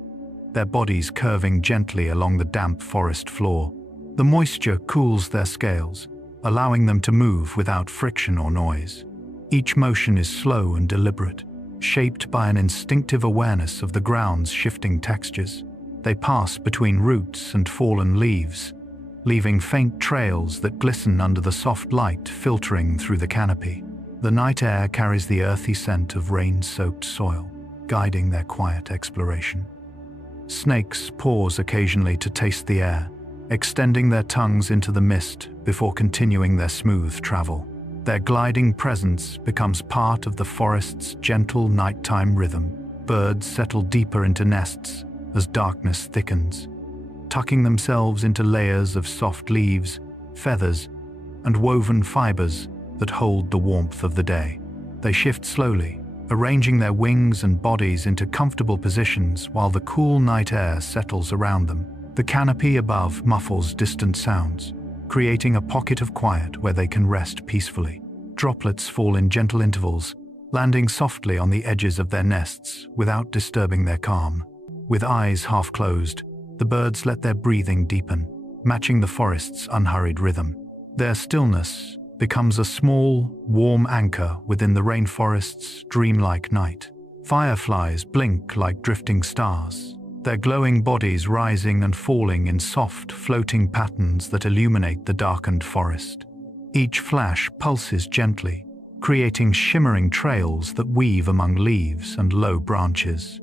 their bodies curving gently along the damp forest floor. The moisture cools their scales, allowing them to move without friction or noise. Each motion is slow and deliberate, shaped by an instinctive awareness of the ground's shifting textures. They pass between roots and fallen leaves, leaving faint trails that glisten under the soft light filtering through the canopy. The night air carries the earthy scent of rain-soaked soil, guiding their quiet exploration. Snakes pause occasionally to taste the air, extending their tongues into the mist before continuing their smooth travel. Their gliding presence becomes part of the forest's gentle nighttime rhythm. Birds settle deeper into nests as darkness thickens, tucking themselves into layers of soft leaves, feathers, and woven fibers that hold the warmth of the day. They shift slowly, arranging their wings and bodies into comfortable positions while the cool night air settles around them. The canopy above muffles distant sounds, creating a pocket of quiet where they can rest peacefully. Droplets fall in gentle intervals, landing softly on the edges of their nests without disturbing their calm. With eyes half closed, the birds let their breathing deepen, matching the forest's unhurried rhythm. Their stillness becomes a small, warm anchor within the rainforest's dreamlike night. Fireflies blink like drifting stars, their glowing bodies rising and falling in soft, floating patterns that illuminate the darkened forest. Each flash pulses gently, creating shimmering trails that weave among leaves and low branches.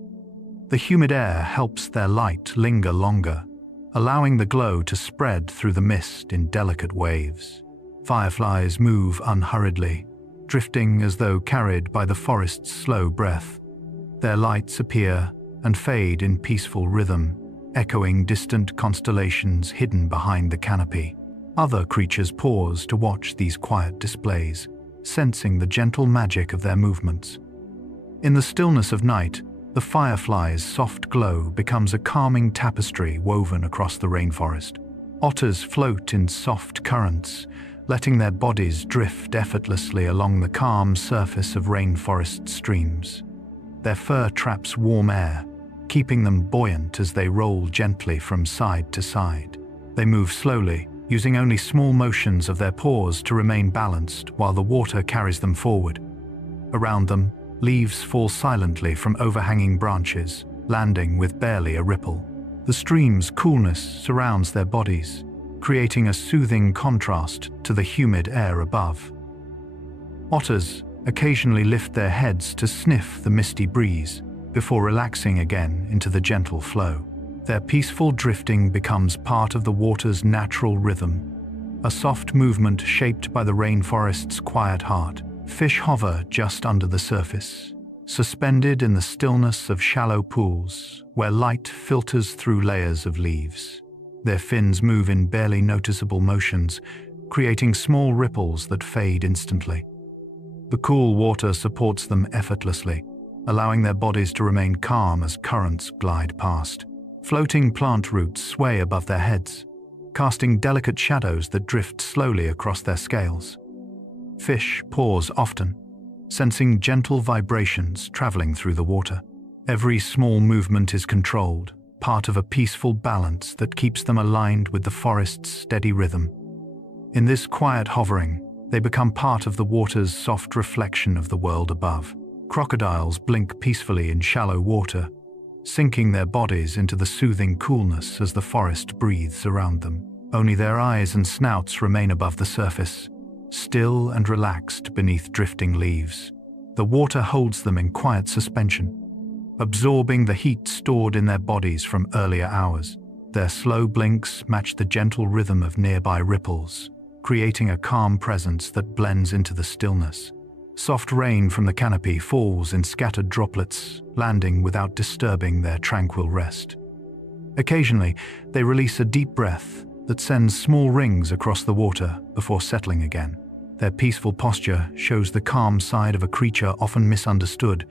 The humid air helps their light linger longer, allowing the glow to spread through the mist in delicate waves. Fireflies move unhurriedly, drifting as though carried by the forest's slow breath. Their lights appear and fade in peaceful rhythm, echoing distant constellations hidden behind the canopy. Other creatures pause to watch these quiet displays, sensing the gentle magic of their movements. In the stillness of night, the firefly's soft glow becomes a calming tapestry woven across the rainforest. Otters float in soft currents, letting their bodies drift effortlessly along the calm surface of rainforest streams. Their fur traps warm air, keeping them buoyant as they roll gently from side to side. They move slowly, using only small motions of their paws to remain balanced while the water carries them forward. Around them, leaves fall silently from overhanging branches, landing with barely a ripple. The stream's coolness surrounds their bodies, creating a soothing contrast to the humid air above. Otters occasionally lift their heads to sniff the misty breeze before relaxing again into the gentle flow. Their peaceful drifting becomes part of the water's natural rhythm, a soft movement shaped by the rainforest's quiet heart. Fish hover just under the surface, suspended in the stillness of shallow pools where light filters through layers of leaves. Their fins move in barely noticeable motions, creating small ripples that fade instantly. The cool water supports them effortlessly, allowing their bodies to remain calm as currents glide past. Floating plant roots sway above their heads, casting delicate shadows that drift slowly across their scales. Fish pause often, sensing gentle vibrations traveling through the water. Every small movement is controlled, part of a peaceful balance that keeps them aligned with the forest's steady rhythm. In this quiet hovering, they become part of the water's soft reflection of the world above. Crocodiles blink peacefully in shallow water, sinking their bodies into the soothing coolness as the forest breathes around them. Only their eyes and snouts remain above the surface, still and relaxed beneath drifting leaves. The water holds them in quiet suspension, absorbing the heat stored in their bodies from earlier hours. Their slow blinks match the gentle rhythm of nearby ripples, creating a calm presence that blends into the stillness. Soft rain from the canopy falls in scattered droplets, landing without disturbing their tranquil rest. Occasionally, they release a deep breath that sends small rings across the water before settling again. Their peaceful posture shows the calm side of a creature often misunderstood.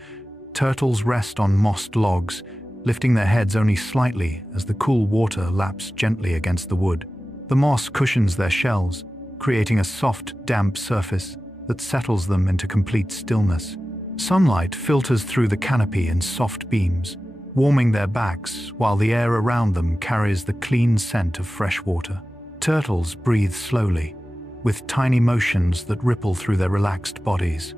Turtles rest on mossed logs, lifting their heads only slightly as the cool water laps gently against the wood. The moss cushions their shells, creating a soft, damp surface that settles them into complete stillness. Sunlight filters through the canopy in soft beams, warming their backs while the air around them carries the clean scent of fresh water. Turtles breathe slowly, with tiny motions that ripple through their relaxed bodies.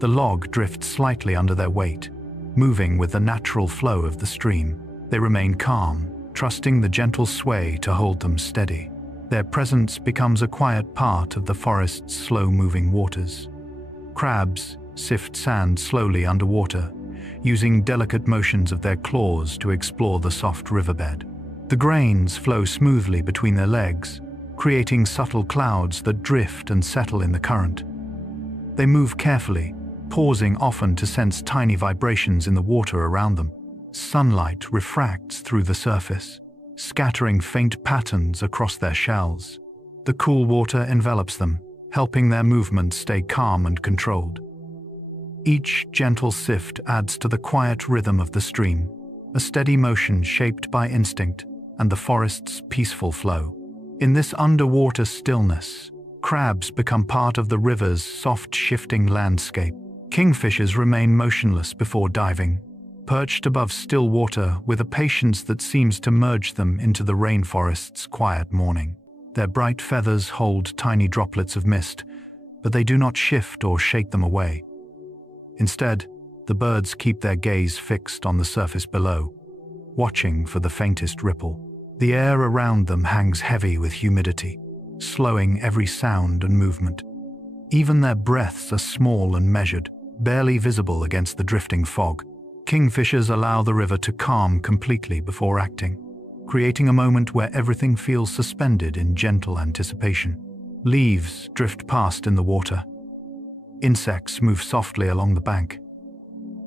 The log drifts slightly under their weight, moving with the natural flow of the stream. They remain calm, trusting the gentle sway to hold them steady. Their presence becomes a quiet part of the forest's slow-moving waters. Crabs sift sand slowly underwater, using delicate motions of their claws to explore the soft riverbed. The grains flow smoothly between their legs, creating subtle clouds that drift and settle in the current. They move carefully, pausing often to sense tiny vibrations in the water around them. Sunlight refracts through the surface, scattering faint patterns across their shells. The cool water envelops them, helping their movements stay calm and controlled. Each gentle sift adds to the quiet rhythm of the stream, a steady motion shaped by instinct and the forest's peaceful flow. In this underwater stillness, crabs become part of the river's soft shifting landscape. Kingfishers remain motionless before diving, perched above still water with a patience that seems to merge them into the rainforest's quiet morning. Their bright feathers hold tiny droplets of mist, but they do not shift or shake them away. Instead, the birds keep their gaze fixed on the surface below, watching for the faintest ripple. The air around them hangs heavy with humidity, slowing every sound and movement. Even their breaths are small and measured, barely visible against the drifting fog. Kingfishers allow the river to calm completely before acting, creating a moment where everything feels suspended in gentle anticipation. Leaves drift past in the water. Insects move softly along the bank,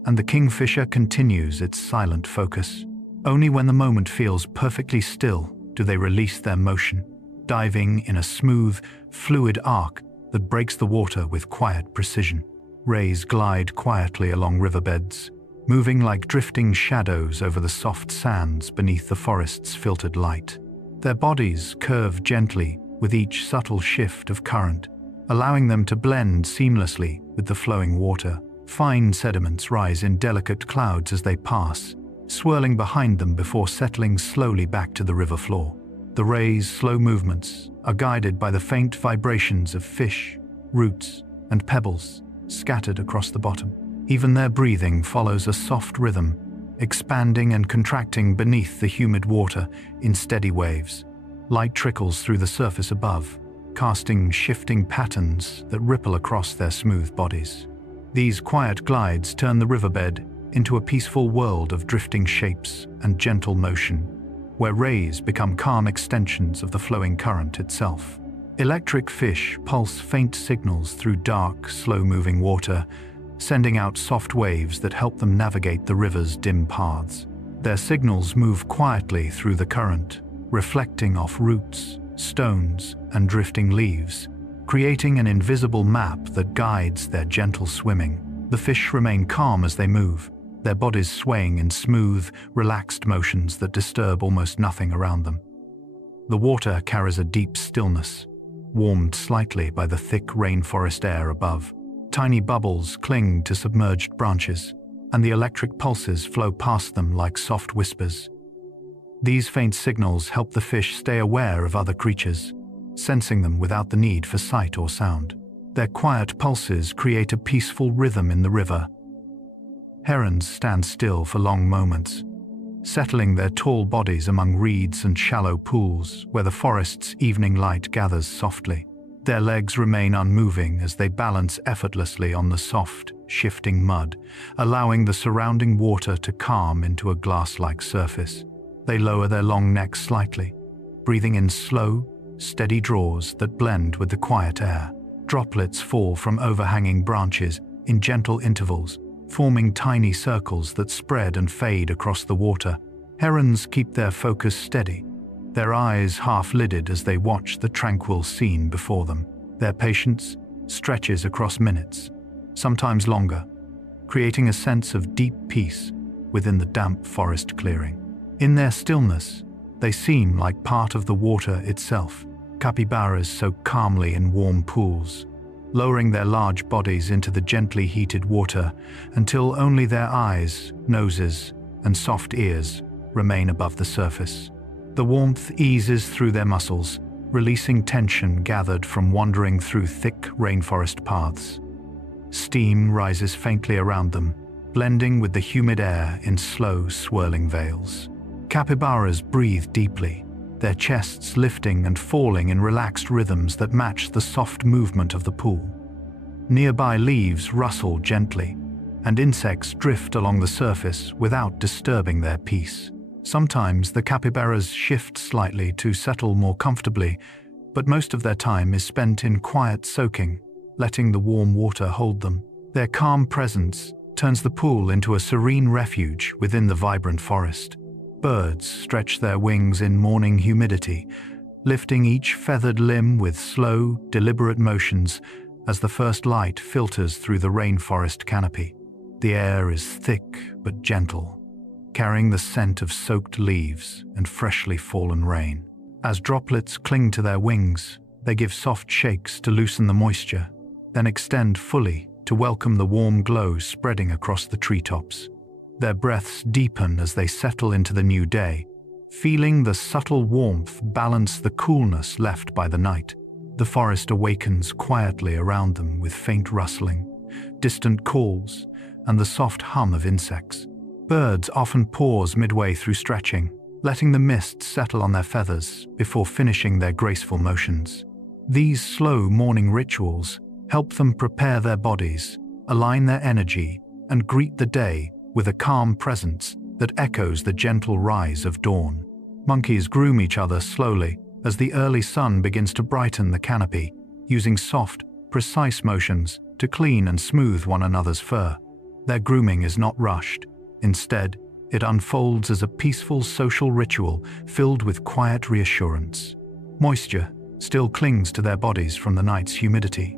and the kingfisher continues its silent focus. Only when the moment feels perfectly still do they release their motion, diving in a smooth, fluid arc that breaks the water with quiet precision. Rays glide quietly along riverbeds, moving like drifting shadows over the soft sands beneath the forest's filtered light. Their bodies curve gently with each subtle shift of current, allowing them to blend seamlessly with the flowing water. Fine sediments rise in delicate clouds as they pass, swirling behind them before settling slowly back to the river floor. The rays' slow movements are guided by the faint vibrations of fish, roots, and pebbles scattered across the bottom. Even their breathing follows a soft rhythm, expanding and contracting beneath the humid water in steady waves. Light trickles through the surface above, casting shifting patterns that ripple across their smooth bodies. These quiet glides turn the riverbed into a peaceful world of drifting shapes and gentle motion. where rays become calm extensions of the flowing current itself. Electric fish pulse faint signals through dark, slow-moving water, sending out soft waves that help them navigate the river's dim paths. Their signals move quietly through the current, reflecting off roots, stones, and drifting leaves, creating an invisible map that guides their gentle swimming. The fish remain calm as they move, their bodies swaying in smooth, relaxed motions that disturb almost nothing around them. The water carries a deep stillness, warmed slightly by the thick rainforest air above. Tiny bubbles cling to submerged branches, and the electric pulses flow past them like soft whispers. These faint signals help the fish stay aware of other creatures, sensing them without the need for sight or sound. Their quiet pulses create a peaceful rhythm in the river. Herons stand still for long moments, settling their tall bodies among reeds and shallow pools where the forest's evening light gathers softly. Their legs remain unmoving as they balance effortlessly on the soft, shifting mud, allowing the surrounding water to calm into a glass-like surface. They lower their long necks slightly, breathing in slow, steady draws that blend with the quiet air. Droplets fall from overhanging branches in gentle intervals, forming tiny circles that spread and fade across the water. Herons keep their focus steady, their eyes half-lidded as they watch the tranquil scene before them. Their patience stretches across minutes, sometimes longer, creating a sense of deep peace within the damp forest clearing. In their stillness, they seem like part of the water itself. Capybaras soak calmly in warm pools, lowering their large bodies into the gently heated water until only their eyes, noses, and soft ears remain above the surface. The warmth eases through their muscles, releasing tension gathered from wandering through thick rainforest paths. Steam rises faintly around them, blending with the humid air in slow, swirling veils. Capybaras breathe deeply, their chests lifting and falling in relaxed rhythms that match the soft movement of the pool. Nearby leaves rustle gently, and insects drift along the surface without disturbing their peace. Sometimes the capybaras shift slightly to settle more comfortably, but most of their time is spent in quiet soaking, letting the warm water hold them. Their calm presence turns the pool into a serene refuge within the vibrant forest. Birds stretch their wings in morning humidity, lifting each feathered limb with slow, deliberate motions as the first light filters through the rainforest canopy. The air is thick but gentle, carrying the scent of soaked leaves and freshly fallen rain. As droplets cling to their wings, they give soft shakes to loosen the moisture, then extend fully to welcome the warm glow spreading across the treetops. Their breaths deepen as they settle into the new day, feeling the subtle warmth balance the coolness left by the night. The forest awakens quietly around them with faint rustling, distant calls, and the soft hum of insects. Birds often pause midway through stretching, letting the mist settle on their feathers before finishing their graceful motions. These slow morning rituals help them prepare their bodies, align their energy, and greet the day with a calm presence that echoes the gentle rise of dawn. Monkeys groom each other slowly as the early sun begins to brighten the canopy, using soft, precise motions to clean and smooth one another's fur. Their grooming is not rushed. Instead, it unfolds as a peaceful social ritual filled with quiet reassurance. Moisture still clings to their bodies from the night's humidity,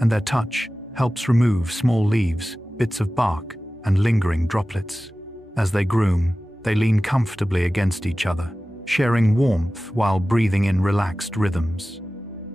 and their touch helps remove small leaves, bits of bark, and lingering droplets. As they groom, they lean comfortably against each other, sharing warmth while breathing in relaxed rhythms.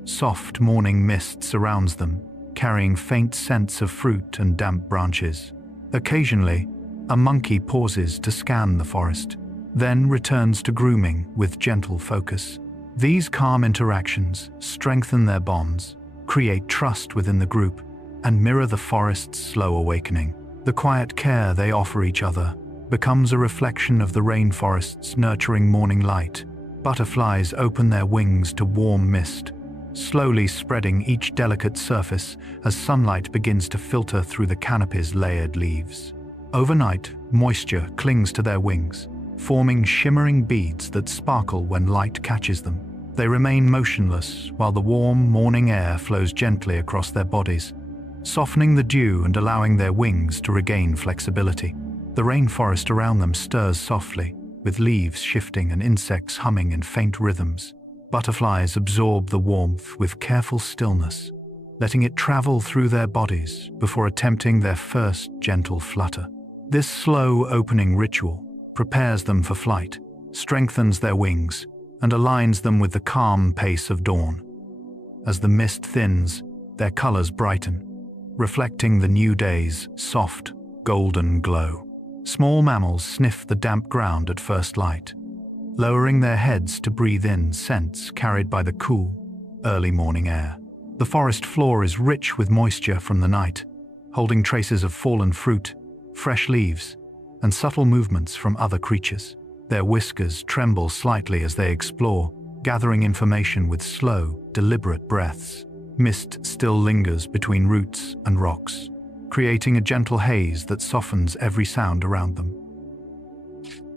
Soft morning mist surrounds them, carrying faint scents of fruit and damp branches. Occasionally, a monkey pauses to scan the forest, then returns to grooming with gentle focus. These calm interactions strengthen their bonds, create trust within the group, and mirror the forest's slow awakening. The quiet care they offer each other becomes a reflection of the rainforest's nurturing morning light. Butterflies open their wings to warm mist, slowly spreading each delicate surface as sunlight begins to filter through the canopy's layered leaves. Overnight, moisture clings to their wings, forming shimmering beads that sparkle when light catches them. They remain motionless while the warm morning air flows gently across their bodies, softening the dew and allowing their wings to regain flexibility. The rainforest around them stirs softly, with leaves shifting and insects humming in faint rhythms. Butterflies absorb the warmth with careful stillness, letting it travel through their bodies before attempting their first gentle flutter. This slow opening ritual prepares them for flight, strengthens their wings, and aligns them with the calm pace of dawn. As the mist thins, their colors brighten, reflecting the new day's soft, golden glow. Small mammals sniff the damp ground at first light, lowering their heads to breathe in scents carried by the cool, early morning air. The forest floor is rich with moisture from the night, holding traces of fallen fruit, fresh leaves, and subtle movements from other creatures. Their whiskers tremble slightly as they explore, gathering information with slow, deliberate breaths. Mist still lingers between roots and rocks, creating a gentle haze that softens every sound around them.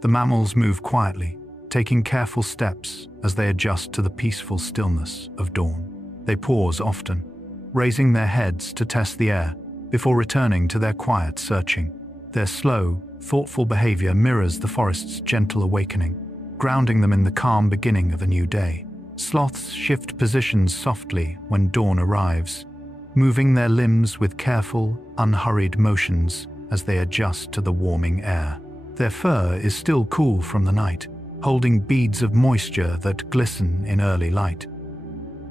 The mammals move quietly, taking careful steps as they adjust to the peaceful stillness of dawn. They pause often, raising their heads to test the air before returning to their quiet searching. Their slow, thoughtful behavior mirrors the forest's gentle awakening, grounding them in the calm beginning of a new day. Sloths shift positions softly when dawn arrives, moving their limbs with careful, unhurried motions as they adjust to the warming air. Their fur is still cool from the night, holding beads of moisture that glisten in early light.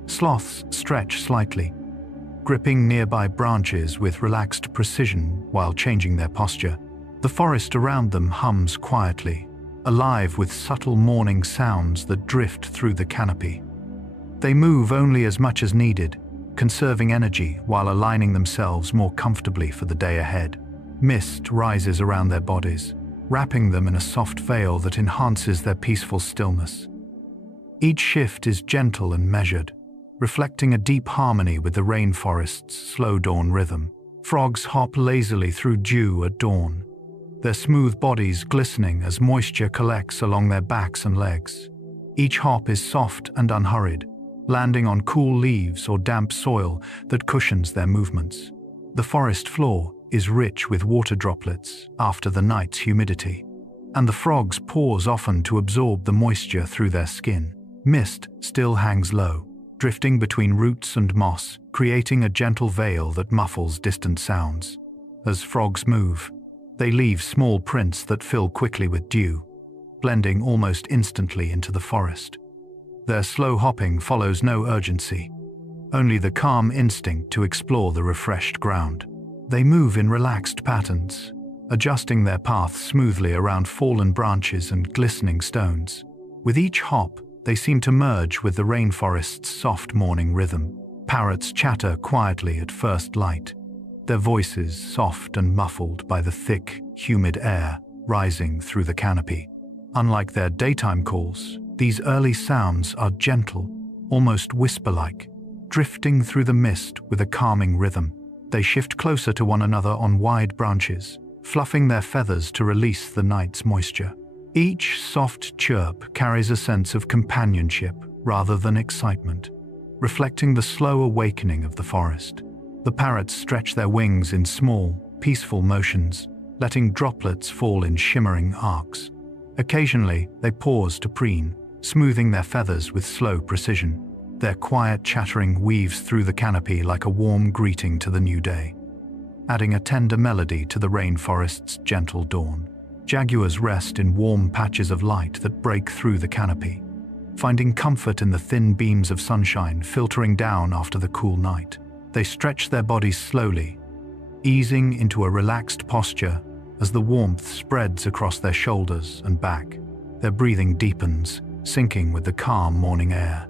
Sloths stretch slightly, gripping nearby branches with relaxed precision while changing their posture. The forest around them hums quietly, alive with subtle morning sounds that drift through the canopy. They move only as much as needed, conserving energy while aligning themselves more comfortably for the day ahead. Mist rises around their bodies, wrapping them in a soft veil that enhances their peaceful stillness. Each shift is gentle and measured, reflecting a deep harmony with the rainforest's slow dawn rhythm. Frogs hop lazily through dew at dawn, their smooth bodies glistening as moisture collects along their backs and legs. Each hop is soft and unhurried, landing on cool leaves or damp soil that cushions their movements. The forest floor is rich with water droplets after the night's humidity, and the frogs pause often to absorb the moisture through their skin. Mist still hangs low, drifting between roots and moss, creating a gentle veil that muffles distant sounds. As frogs move, they leave small prints that fill quickly with dew, blending almost instantly into the forest. Their slow hopping follows no urgency, only the calm instinct to explore the refreshed ground. They move in relaxed patterns, adjusting their path smoothly around fallen branches and glistening stones. With each hop, they seem to merge with the rainforest's soft morning rhythm. Parrots chatter quietly at first light, their voices soft and muffled by the thick, humid air rising through the canopy. Unlike their daytime calls, these early sounds are gentle, almost whisper-like, drifting through the mist with a calming rhythm. They shift closer to one another on wide branches, fluffing their feathers to release the night's moisture. Each soft chirp carries a sense of companionship rather than excitement, reflecting the slow awakening of the forest. The parrots stretch their wings in small, peaceful motions, letting droplets fall in shimmering arcs. Occasionally, they pause to preen, smoothing their feathers with slow precision. Their quiet chattering weaves through the canopy like a warm greeting to the new day, adding a tender melody to the rainforest's gentle dawn. Jaguars rest in warm patches of light that break through the canopy, finding comfort in the thin beams of sunshine filtering down after the cool night. They stretch their bodies slowly, easing into a relaxed posture as the warmth spreads across their shoulders and back. Their breathing deepens, syncing with the calm morning air.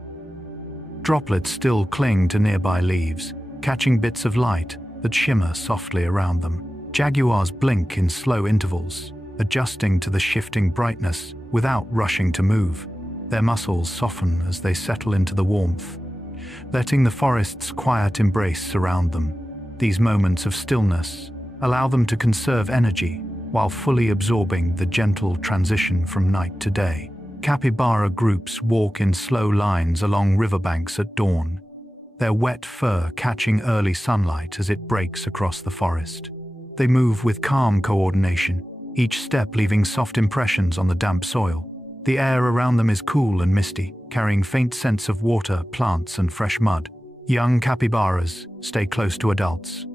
Droplets still cling to nearby leaves, catching bits of light that shimmer softly around them. Jaguars blink in slow intervals, adjusting to the shifting brightness without rushing to move. Their muscles soften as they settle into the warmth, letting the forest's quiet embrace surround them. These moments of stillness allow them to conserve energy while fully absorbing the gentle transition from night to day. Capybara groups walk in slow lines along riverbanks at dawn, their wet fur catching early sunlight as it breaks across the forest. They move with calm coordination, each step leaving soft impressions on the damp soil. The air around them is cool and misty, carrying faint scents of water, plants, and fresh mud. Young capybaras stay close to adults,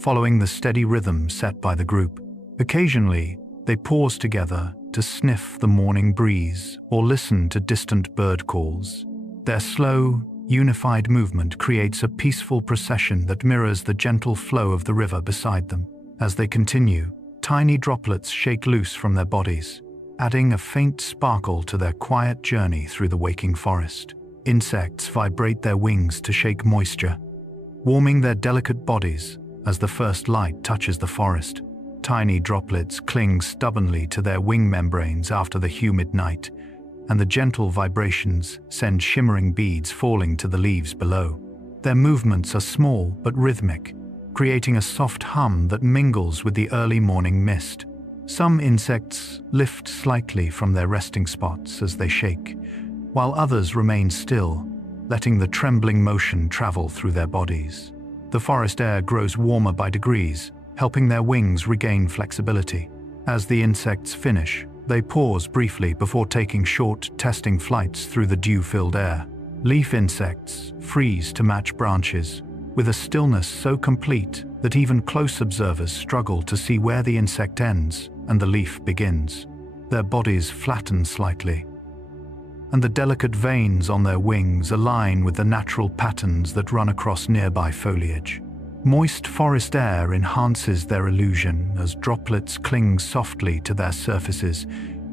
following the steady rhythm set by the group. Occasionally, they pause together to sniff the morning breeze or listen to distant bird calls. Their slow, unified movement creates a peaceful procession that mirrors the gentle flow of the river beside them. As they continue, tiny droplets shake loose from their bodies, adding a faint sparkle to their quiet journey through the waking forest. Insects vibrate their wings to shake moisture, warming their delicate bodies as the first light touches the forest. Tiny droplets cling stubbornly to their wing membranes after the humid night, and the gentle vibrations send shimmering beads falling to the leaves below. Their movements are small but rhythmic, creating a soft hum that mingles with the early morning mist. Some insects lift slightly from their resting spots as they shake, while others remain still, letting the trembling motion travel through their bodies. The forest air grows warmer by degrees, helping their wings regain flexibility. As the insects finish, they pause briefly before taking short, testing flights through the dew-filled air. Leaf insects freeze to match branches, with a stillness so complete that even close observers struggle to see where the insect ends and the leaf begins. Their bodies flatten slightly, and the delicate veins on their wings align with the natural patterns that run across nearby foliage. Moist forest air enhances their illusion as droplets cling softly to their surfaces,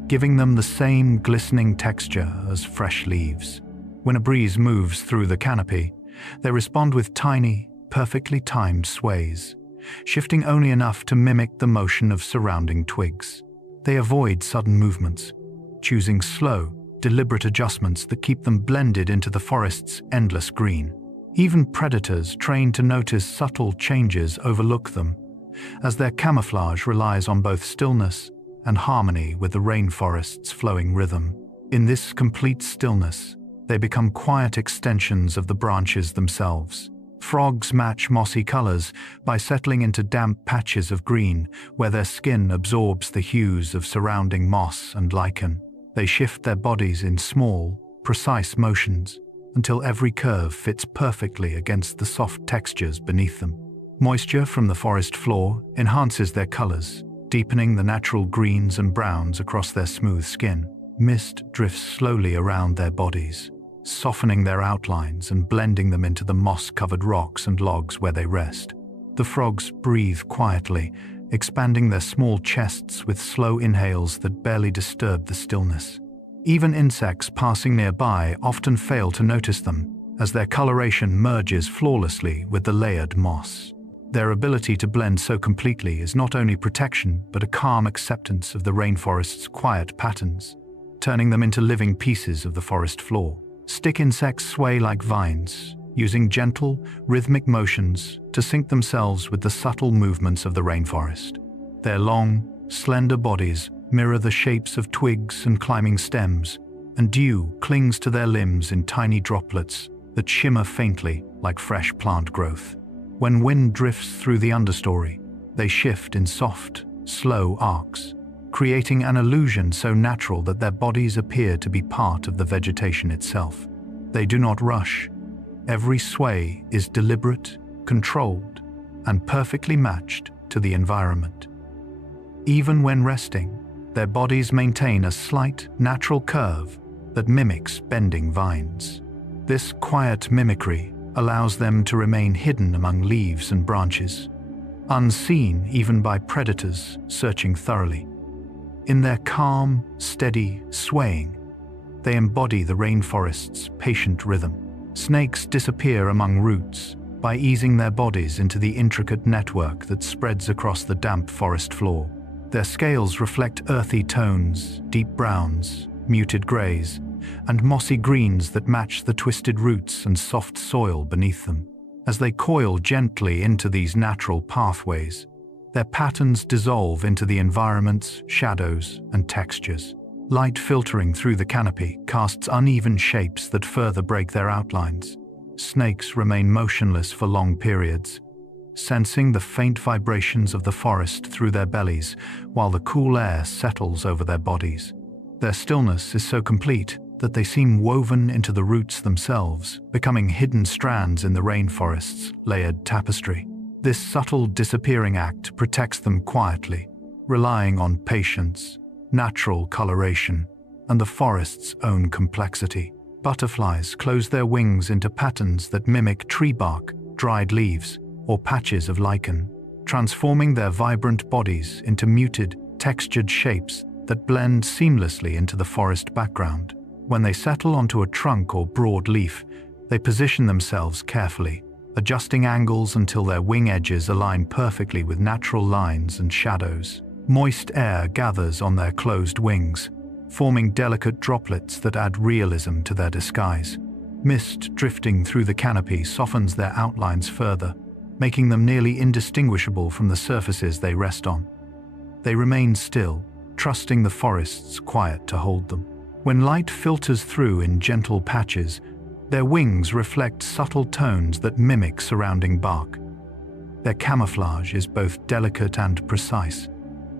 giving them the same glistening texture as fresh leaves. When a breeze moves through the canopy, they respond with tiny, perfectly timed sways, shifting only enough to mimic the motion of surrounding twigs. They avoid sudden movements, choosing slow, deliberate adjustments that keep them blended into the forest's endless green. Even predators trained to notice subtle changes overlook them, as their camouflage relies on both stillness and harmony with the rainforest's flowing rhythm. In this complete stillness, they become quiet extensions of the branches themselves. Frogs match mossy colors by settling into damp patches of green where their skin absorbs the hues of surrounding moss and lichen. They shift their bodies in small, precise motions, until every curve fits perfectly against the soft textures beneath them. Moisture from the forest floor enhances their colors, deepening the natural greens and browns across their smooth skin. Mist drifts slowly around their bodies, softening their outlines and blending them into the moss-covered rocks and logs where they rest. The frogs breathe quietly, expanding their small chests with slow inhales that barely disturb the stillness. Even insects passing nearby often fail to notice them, as their coloration merges flawlessly with the layered moss. Their ability to blend so completely is not only protection but a calm acceptance of the rainforest's quiet patterns, turning them into living pieces of the forest floor. Stick insects sway like vines, using gentle, rhythmic motions to sync themselves with the subtle movements of the rainforest. Their long, slender bodies mirror the shapes of twigs and climbing stems, and dew clings to their limbs in tiny droplets that shimmer faintly like fresh plant growth. When wind drifts through the understory, they shift in soft, slow arcs, creating an illusion so natural that their bodies appear to be part of the vegetation itself. They do not rush. Every sway is deliberate, controlled, and perfectly matched to the environment. Even when resting, their bodies maintain a slight, natural curve that mimics bending vines. This quiet mimicry allows them to remain hidden among leaves and branches, unseen even by predators searching thoroughly. In their calm, steady swaying, they embody the rainforest's patient rhythm. Snakes disappear among roots by easing their bodies into the intricate network that spreads across the damp forest floor. Their scales reflect earthy tones, deep browns, muted grays, and mossy greens that match the twisted roots and soft soil beneath them. As they coil gently into these natural pathways, Their patterns dissolve into the environment's shadows and textures. Light filtering through the canopy casts uneven shapes that further break their outlines. Snakes remain motionless for long periods, sensing the faint vibrations of the forest through their bellies while the cool air settles over their bodies. Their stillness is so complete that they seem woven into the roots themselves, becoming hidden strands in the rainforest's layered tapestry. This subtle disappearing act protects them quietly, relying on patience, natural coloration, and the forest's own complexity. Butterflies close their wings into patterns that mimic tree bark, dried leaves, or patches of lichen, transforming their vibrant bodies into muted, textured shapes that blend seamlessly into the forest background. When they settle onto a trunk or broad leaf, they position themselves carefully, adjusting angles until their wing edges align perfectly with natural lines and shadows. Moist air gathers on their closed wings, forming delicate droplets that add realism to their disguise. Mist drifting through the canopy softens their outlines further, making them nearly indistinguishable from the surfaces they rest on. They remain still, trusting the forest's quiet to hold them. When light filters through in gentle patches, their wings reflect subtle tones that mimic surrounding bark. Their camouflage is both delicate and precise,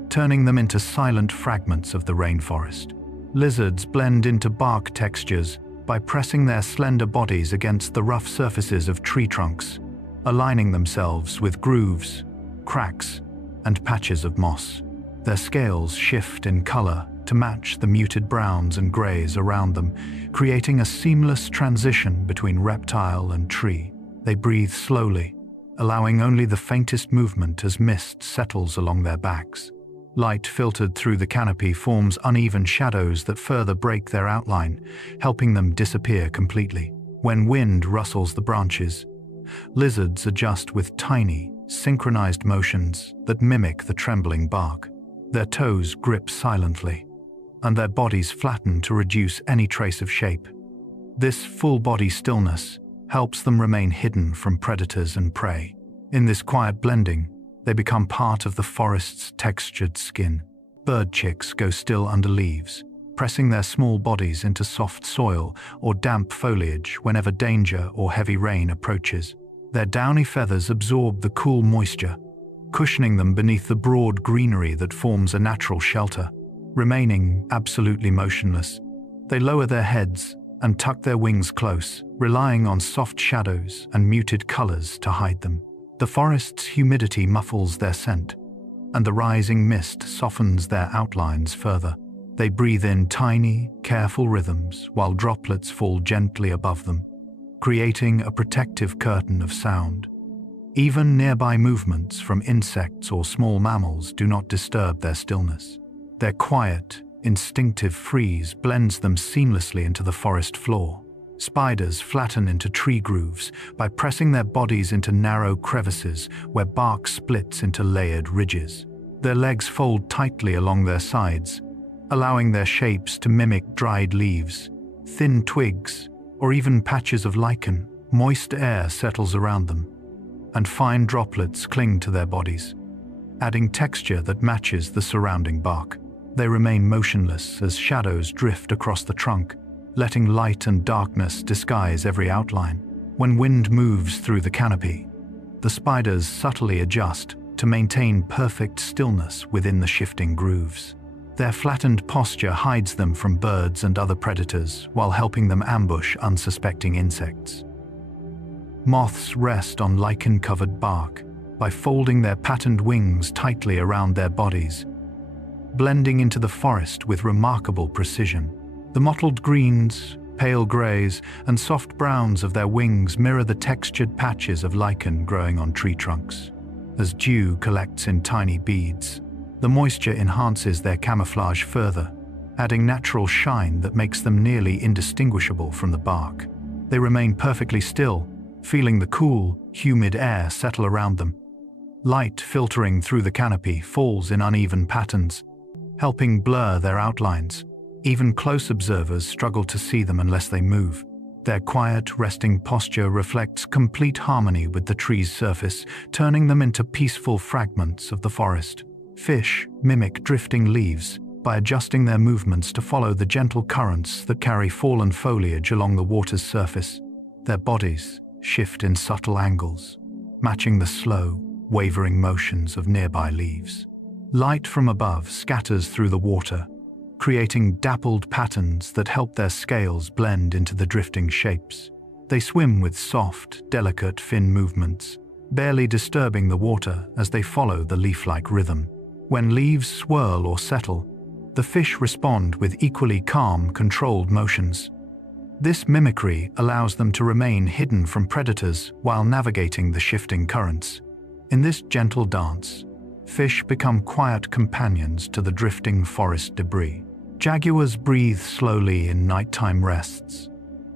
turning them into silent fragments of the rainforest. Lizards blend into bark textures by pressing their slender bodies against the rough surfaces of tree trunks, aligning themselves with grooves, cracks, and patches of moss. Their scales shift in color to match the muted browns and grays around them, creating a seamless transition between reptile and tree. They breathe slowly, allowing only the faintest movement as mist settles along their backs. Light filtered through the canopy forms uneven shadows that further break their outline, helping them disappear completely. When wind rustles the branches, lizards adjust with tiny, synchronized motions that mimic the trembling bark. Their toes grip silently, and their bodies flatten to reduce any trace of shape. This full-body stillness helps them remain hidden from predators and prey. In this quiet blending, they become part of the forest's textured skin. Bird chicks go still under leaves, pressing their small bodies into soft soil or damp foliage whenever danger or heavy rain approaches. Their downy feathers absorb the cool moisture, cushioning them beneath the broad greenery that forms a natural shelter. Remaining absolutely motionless, they lower their heads and tuck their wings close, relying on soft shadows and muted colors to hide them. The forest's humidity muffles their scent, and the rising mist softens their outlines further. They breathe in tiny, careful rhythms while droplets fall gently above them, creating a protective curtain of sound. Even nearby movements from insects or small mammals do not disturb their stillness. Their quiet, instinctive freeze blends them seamlessly into the forest floor. Spiders flatten into tree grooves by pressing their bodies into narrow crevices where bark splits into layered ridges. Their legs fold tightly along their sides, allowing their shapes to mimic dried leaves, thin twigs, or even patches of lichen. Moist air settles around them, and fine droplets cling to their bodies, adding texture that matches the surrounding bark. They remain motionless as shadows drift across the trunk, letting light and darkness disguise every outline. When wind moves through the canopy, the spiders subtly adjust to maintain perfect stillness within the shifting grooves. Their flattened posture hides them from birds and other predators while helping them ambush unsuspecting insects. Moths rest on lichen-covered bark by folding their patterned wings tightly around their bodies, blending into the forest with remarkable precision. The mottled greens, pale grays, and soft browns of their wings mirror the textured patches of lichen growing on tree trunks. As dew collects in tiny beads, the moisture enhances their camouflage further, adding natural shine that makes them nearly indistinguishable from the bark. They remain perfectly still, feeling the cool, humid air settle around them. Light filtering through the canopy falls in uneven patterns, helping blur their outlines. Even close observers struggle to see them unless they move. Their quiet, resting posture reflects complete harmony with the tree's surface, turning them into peaceful fragments of the forest. Fish mimic drifting leaves by adjusting their movements to follow the gentle currents that carry fallen foliage along the water's surface. Their bodies shift in subtle angles, matching the slow, wavering motions of nearby leaves. Light from above scatters through the water, creating dappled patterns that help their scales blend into the drifting shapes. They swim with soft, delicate fin movements, barely disturbing the water as they follow the leaf-like rhythm. When leaves swirl or settle, the fish respond with equally calm, controlled motions. This mimicry allows them to remain hidden from predators while navigating the shifting currents. In this gentle dance, fish become quiet companions to the drifting forest debris. Jaguars breathe slowly in nighttime rests,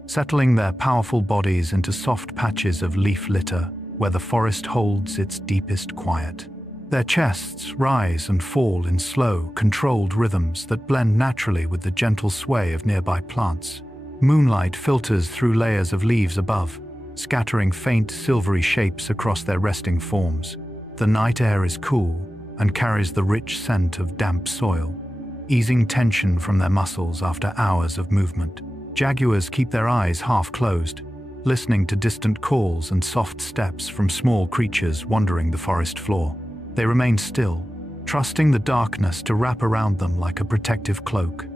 settling their powerful bodies into soft patches of leaf litter where the forest holds its deepest quiet. Their chests rise and fall in slow, controlled rhythms that blend naturally with the gentle sway of nearby plants. Moonlight filters through layers of leaves above, scattering faint silvery shapes across their resting forms. The night air is cool and carries the rich scent of damp soil, easing tension from their muscles after hours of movement. Jaguars keep their eyes half closed, listening to distant calls and soft steps from small creatures wandering the forest floor. They remain still, trusting the darkness to wrap around them like a protective cloak.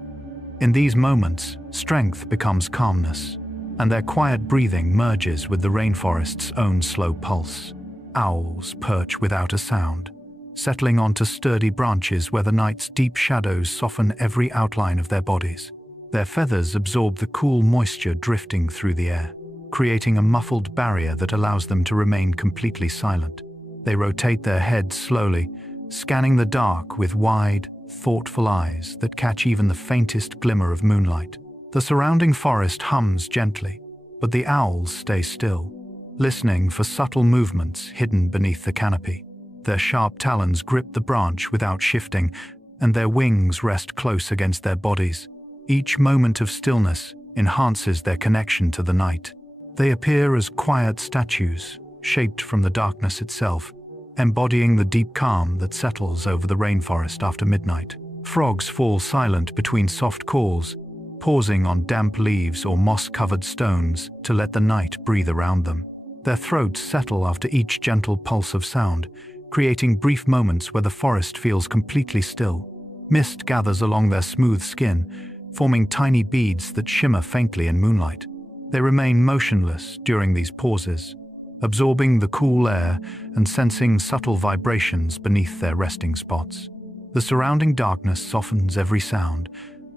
In these moments, strength becomes calmness, and their quiet breathing merges with the rainforest's own slow pulse. Owls perch without a sound, settling onto sturdy branches where the night's deep shadows soften every outline of their bodies. Their feathers absorb the cool moisture drifting through the air, creating a muffled barrier that allows them to remain completely silent. They rotate their heads slowly, scanning the dark with wide, thoughtful eyes that catch even the faintest glimmer of moonlight. The surrounding forest hums gently, but the owls stay still, listening for subtle movements hidden beneath the canopy. Their sharp talons grip the branch without shifting, and their wings rest close against their bodies. Each moment of stillness enhances their connection to the night. They appear as quiet statues, shaped from the darkness itself, embodying the deep calm that settles over the rainforest after midnight. Frogs fall silent between soft calls, pausing on damp leaves or moss-covered stones to let the night breathe around them. Their throats settle after each gentle pulse of sound, creating brief moments where the forest feels completely still. Mist gathers along their smooth skin, forming tiny beads that shimmer faintly in moonlight. They remain motionless during these pauses, absorbing the cool air and sensing subtle vibrations beneath their resting spots. The surrounding darkness softens every sound,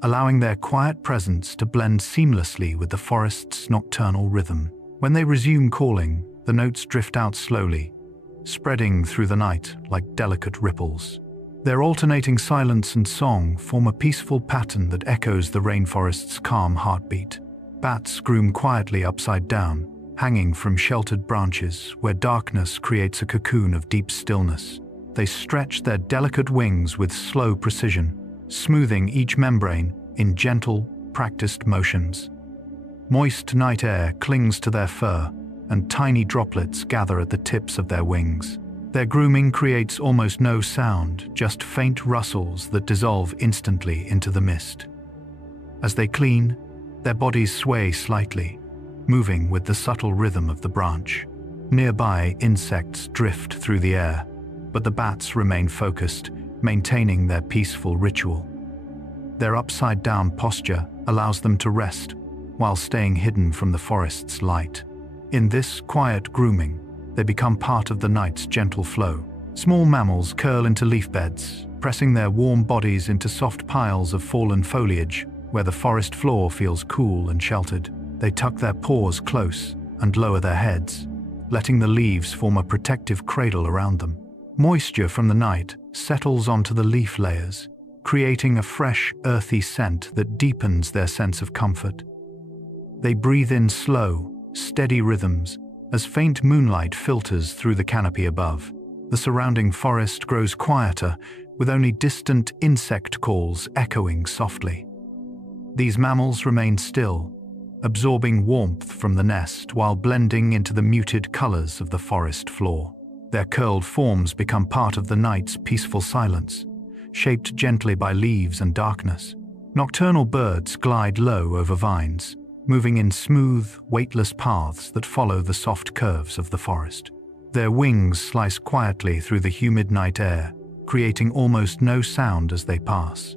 allowing their quiet presence to blend seamlessly with the forest's nocturnal rhythm. When they resume calling, the notes drift out slowly, spreading through the night like delicate ripples. Their alternating silence and song form a peaceful pattern that echoes the rainforest's calm heartbeat. Bats groom quietly upside down, hanging from sheltered branches where darkness creates a cocoon of deep stillness. They stretch their delicate wings with slow precision, smoothing each membrane in gentle, practiced motions. Moist night air clings to their fur, and tiny droplets gather at the tips of their wings. Their grooming creates almost no sound, just faint rustles that dissolve instantly into the mist. As they clean, their bodies sway slightly, moving with the subtle rhythm of the branch. Nearby, insects drift through the air, but the bats remain focused, maintaining their peaceful ritual. Their upside-down posture allows them to rest while staying hidden from the forest's light. In this quiet grooming, they become part of the night's gentle flow. Small mammals curl into leaf beds, pressing their warm bodies into soft piles of fallen foliage where the forest floor feels cool and sheltered. They tuck their paws close and lower their heads, letting the leaves form a protective cradle around them. Moisture from the night settles onto the leaf layers, creating a fresh, earthy scent that deepens their sense of comfort. They breathe in slow, steady rhythms as faint moonlight filters through the canopy above. The surrounding forest grows quieter, with only distant insect calls echoing softly. These mammals remain still, absorbing warmth from the nest while blending into the muted colors of the forest floor. Their curled forms become part of the night's peaceful silence, shaped gently by leaves and darkness. Nocturnal birds glide low over vines, moving in smooth, weightless paths that follow the soft curves of the forest. Their wings slice quietly through the humid night air, creating almost no sound as they pass.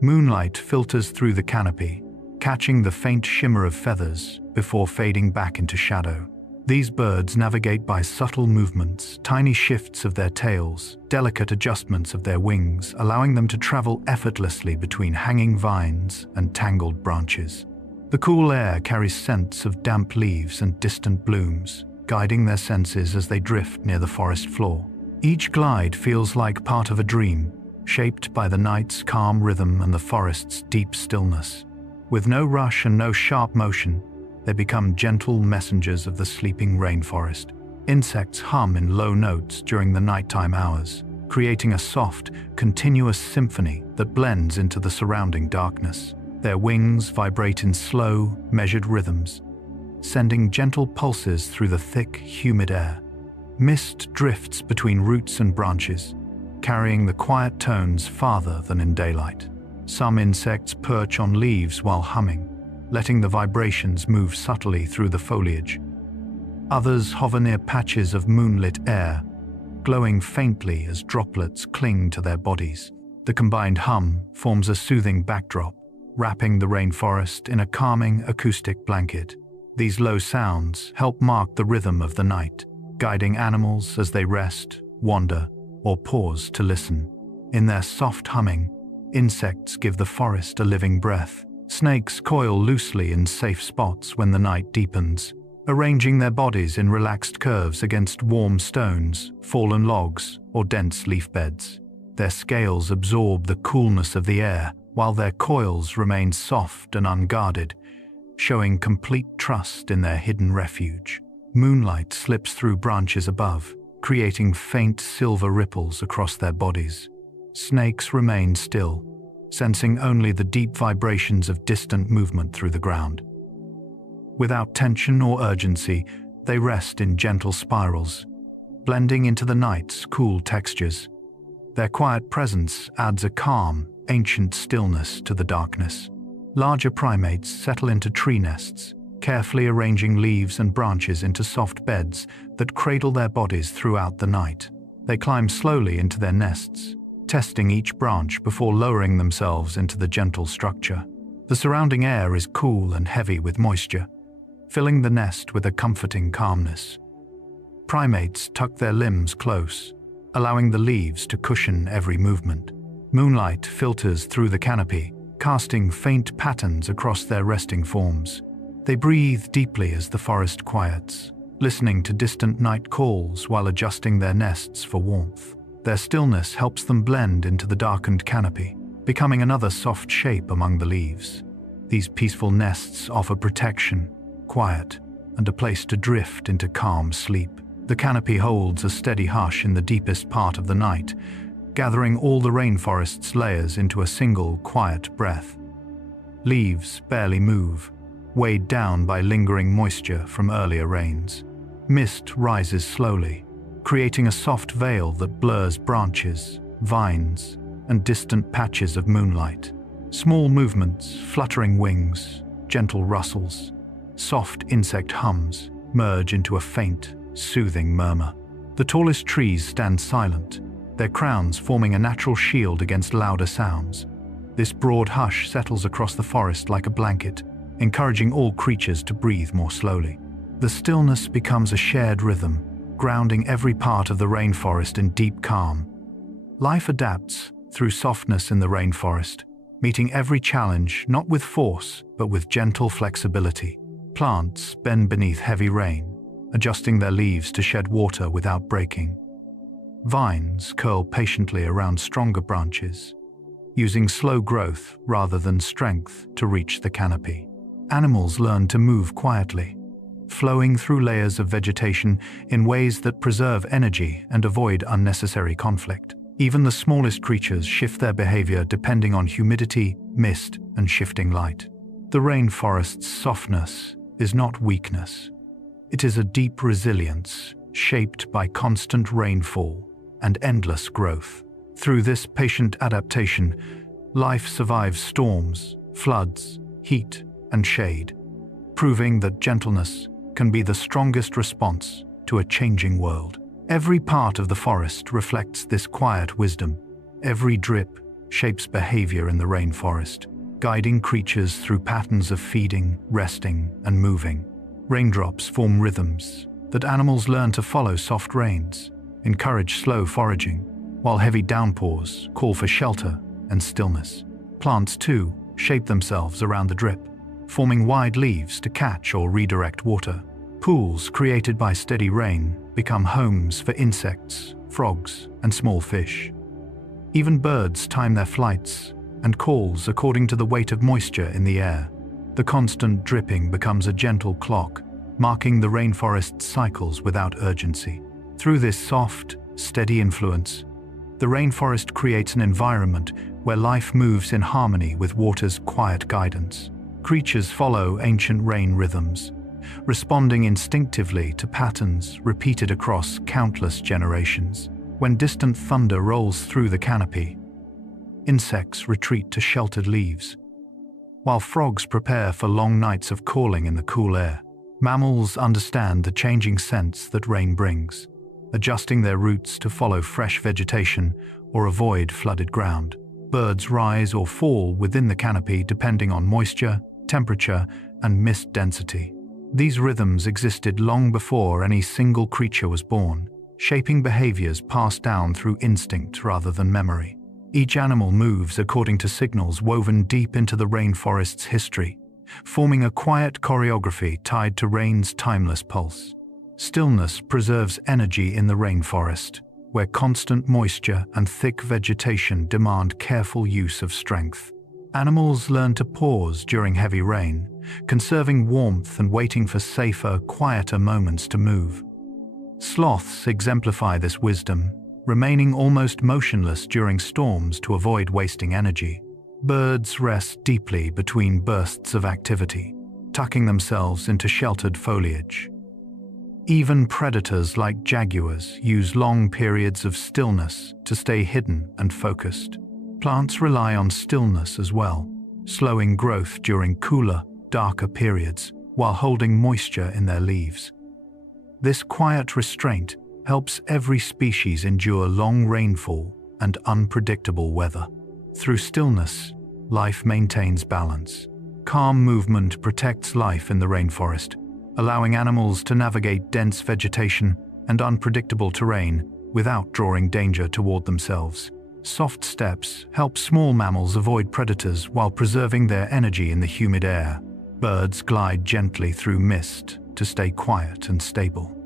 Moonlight filters through the canopy, catching the faint shimmer of feathers before fading back into shadow. These birds navigate by subtle movements, tiny shifts of their tails, delicate adjustments of their wings, allowing them to travel effortlessly between hanging vines and tangled branches. The cool air carries scents of damp leaves and distant blooms, guiding their senses as they drift near the forest floor. Each glide feels like part of a dream, shaped by the night's calm rhythm and the forest's deep stillness. With no rush and no sharp motion, they become gentle messengers of the sleeping rainforest. Insects hum in low notes during the nighttime hours, creating a soft, continuous symphony that blends into the surrounding darkness. Their wings vibrate in slow, measured rhythms, sending gentle pulses through the thick, humid air. Mist drifts between roots and branches, carrying the quiet tones farther than in daylight. Some insects perch on leaves while humming, letting the vibrations move subtly through the foliage. Others hover near patches of moonlit air, glowing faintly as droplets cling to their bodies. The combined hum forms a soothing backdrop, wrapping the rainforest in a calming acoustic blanket. These low sounds help mark the rhythm of the night, guiding animals as they rest, wander, or pause to listen. In their soft humming, insects give the forest a living breath. Snakes coil loosely in safe spots when the night deepens, arranging their bodies in relaxed curves against warm stones, fallen logs, or dense leaf beds. Their scales absorb the coolness of the air, while their coils remain soft and unguarded, showing complete trust in their hidden refuge. Moonlight slips through branches above, creating faint silver ripples across their bodies. Snakes remain still, sensing only the deep vibrations of distant movement through the ground. Without tension or urgency, they rest in gentle spirals, blending into the night's cool textures. Their quiet presence adds a calm, ancient stillness to the darkness. Larger primates settle into tree nests, carefully arranging leaves and branches into soft beds that cradle their bodies throughout the night. They climb slowly into their nests, testing each branch before lowering themselves into the gentle structure. The surrounding air is cool and heavy with moisture, filling the nest with a comforting calmness. Primates tuck their limbs close, allowing the leaves to cushion every movement. Moonlight filters through the canopy, casting faint patterns across their resting forms. They breathe deeply as the forest quiets, listening to distant night calls while adjusting their nests for warmth. Their stillness helps them blend into the darkened canopy, becoming another soft shape among the leaves. These peaceful nests offer protection, quiet, and a place to drift into calm sleep. The canopy holds a steady hush in the deepest part of the night, gathering all the rainforest's layers into a single, quiet breath. Leaves barely move, weighed down by lingering moisture from earlier rains. Mist rises slowly, creating a soft veil that blurs branches, vines, and distant patches of moonlight. Small movements, fluttering wings, gentle rustles, soft insect hums merge into a faint, soothing murmur. The tallest trees stand silent, their crowns forming a natural shield against louder sounds. This broad hush settles across the forest like a blanket, encouraging all creatures to breathe more slowly. The stillness becomes a shared rhythm, grounding every part of the rainforest in deep calm. Life adapts through softness in the rainforest, meeting every challenge not with force but with gentle flexibility. Plants bend beneath heavy rain, adjusting their leaves to shed water without breaking. Vines curl patiently around stronger branches, using slow growth rather than strength to reach the canopy. Animals learn to move quietly, flowing through layers of vegetation in ways that preserve energy and avoid unnecessary conflict. Even the smallest creatures shift their behavior depending on humidity, mist, and shifting light. The rainforest's softness is not weakness. It is a deep resilience shaped by constant rainfall and endless growth. Through this patient adaptation, life survives storms, floods, heat, and shade, proving that gentleness can be the strongest response to a changing world. Every part of the forest reflects this quiet wisdom. Every drip shapes behavior in the rainforest, guiding creatures through patterns of feeding, resting, and moving. Raindrops form rhythms that animals learn to follow. Soft rains encourage slow foraging, while heavy downpours call for shelter and stillness. Plants, too, shape themselves around the drip, forming wide leaves to catch or redirect water. Pools created by steady rain become homes for insects, frogs, and small fish. Even birds time their flights and calls according to the weight of moisture in the air. The constant dripping becomes a gentle clock, marking the rainforest's cycles without urgency. Through this soft, steady influence, the rainforest creates an environment where life moves in harmony with water's quiet guidance. Creatures follow ancient rain rhythms, responding instinctively to patterns repeated across countless generations. When distant thunder rolls through the canopy, insects retreat to sheltered leaves, while frogs prepare for long nights of calling in the cool air. Mammals understand the changing scents that rain brings, adjusting their routes to follow fresh vegetation or avoid flooded ground. Birds rise or fall within the canopy depending on moisture, temperature, and mist density. These rhythms existed long before any single creature was born, shaping behaviors passed down through instinct rather than memory. Each animal moves according to signals woven deep into the rainforest's history, forming a quiet choreography tied to rain's timeless pulse. Stillness preserves energy in the rainforest, where constant moisture and thick vegetation demand careful use of strength. Animals learn to pause during heavy rain, conserving warmth and waiting for safer, quieter moments to move. Sloths exemplify this wisdom, remaining almost motionless during storms to avoid wasting energy. Birds rest deeply between bursts of activity, tucking themselves into sheltered foliage. Even predators like jaguars use long periods of stillness to stay hidden and focused. Plants rely on stillness as well, slowing growth during cooler, darker periods while holding moisture in their leaves. This quiet restraint helps every species endure long rainfall and unpredictable weather. Through stillness, life maintains balance. Calm movement protects life in the rainforest, allowing animals to navigate dense vegetation and unpredictable terrain without drawing danger toward themselves. Soft steps help small mammals avoid predators while preserving their energy in the humid air. Birds glide gently through mist to stay quiet and stable.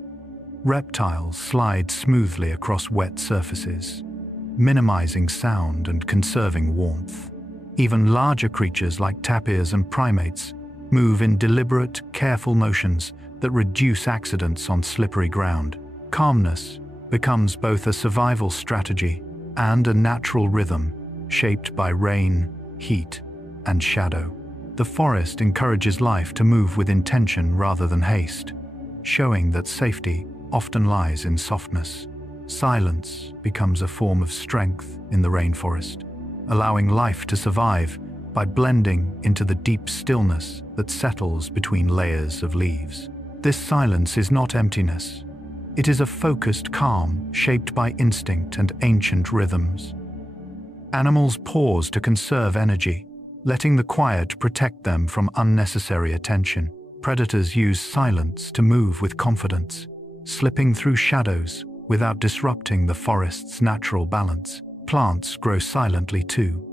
Reptiles slide smoothly across wet surfaces, minimizing sound and conserving warmth. Even larger creatures like tapirs and primates move in deliberate, careful motions that reduce accidents on slippery ground. Calmness becomes both a survival strategy and a natural rhythm shaped by rain, heat, and shadow. The forest encourages life to move with intention rather than haste, showing that safety often lies in softness. Silence becomes a form of strength in the rainforest, allowing life to survive by blending into the deep stillness that settles between layers of leaves. This silence is not emptiness. It is a focused calm shaped by instinct and ancient rhythms. Animals pause to conserve energy, letting the quiet protect them from unnecessary attention. Predators use silence to move with confidence, slipping through shadows without disrupting the forest's natural balance. Plants grow silently too,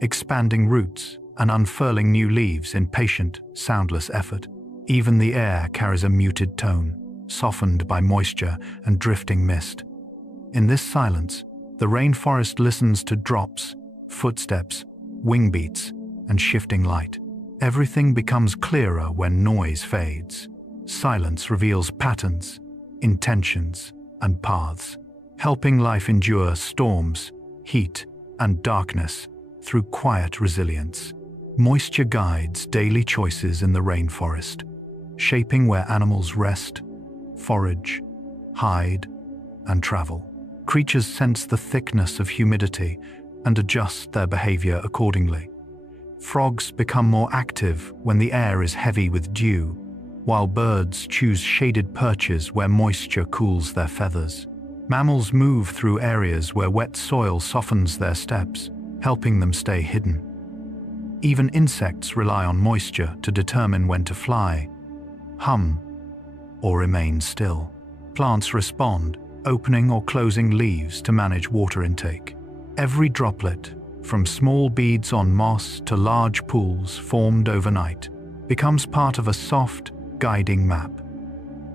expanding roots and unfurling new leaves in patient, soundless effort. Even the air carries a muted tone, softened by moisture and drifting mist. In this silence, the rainforest listens to drops, footsteps, wing beats, and shifting light. Everything becomes clearer when noise fades. Silence reveals patterns, intentions, and paths, helping life endure storms, heat, and darkness through quiet resilience. Moisture guides daily choices in the rainforest, shaping where animals rest, forage, hide, and travel. Creatures sense the thickness of humidity and adjust their behavior accordingly. Frogs become more active when the air is heavy with dew, while birds choose shaded perches where moisture cools their feathers. Mammals move through areas where wet soil softens their steps, helping them stay hidden. Even insects rely on moisture to determine when to fly, hum, or remain still. Plants respond, opening or closing leaves to manage water intake. Every droplet, from small beads on moss to large pools formed overnight, becomes part of a soft, guiding map.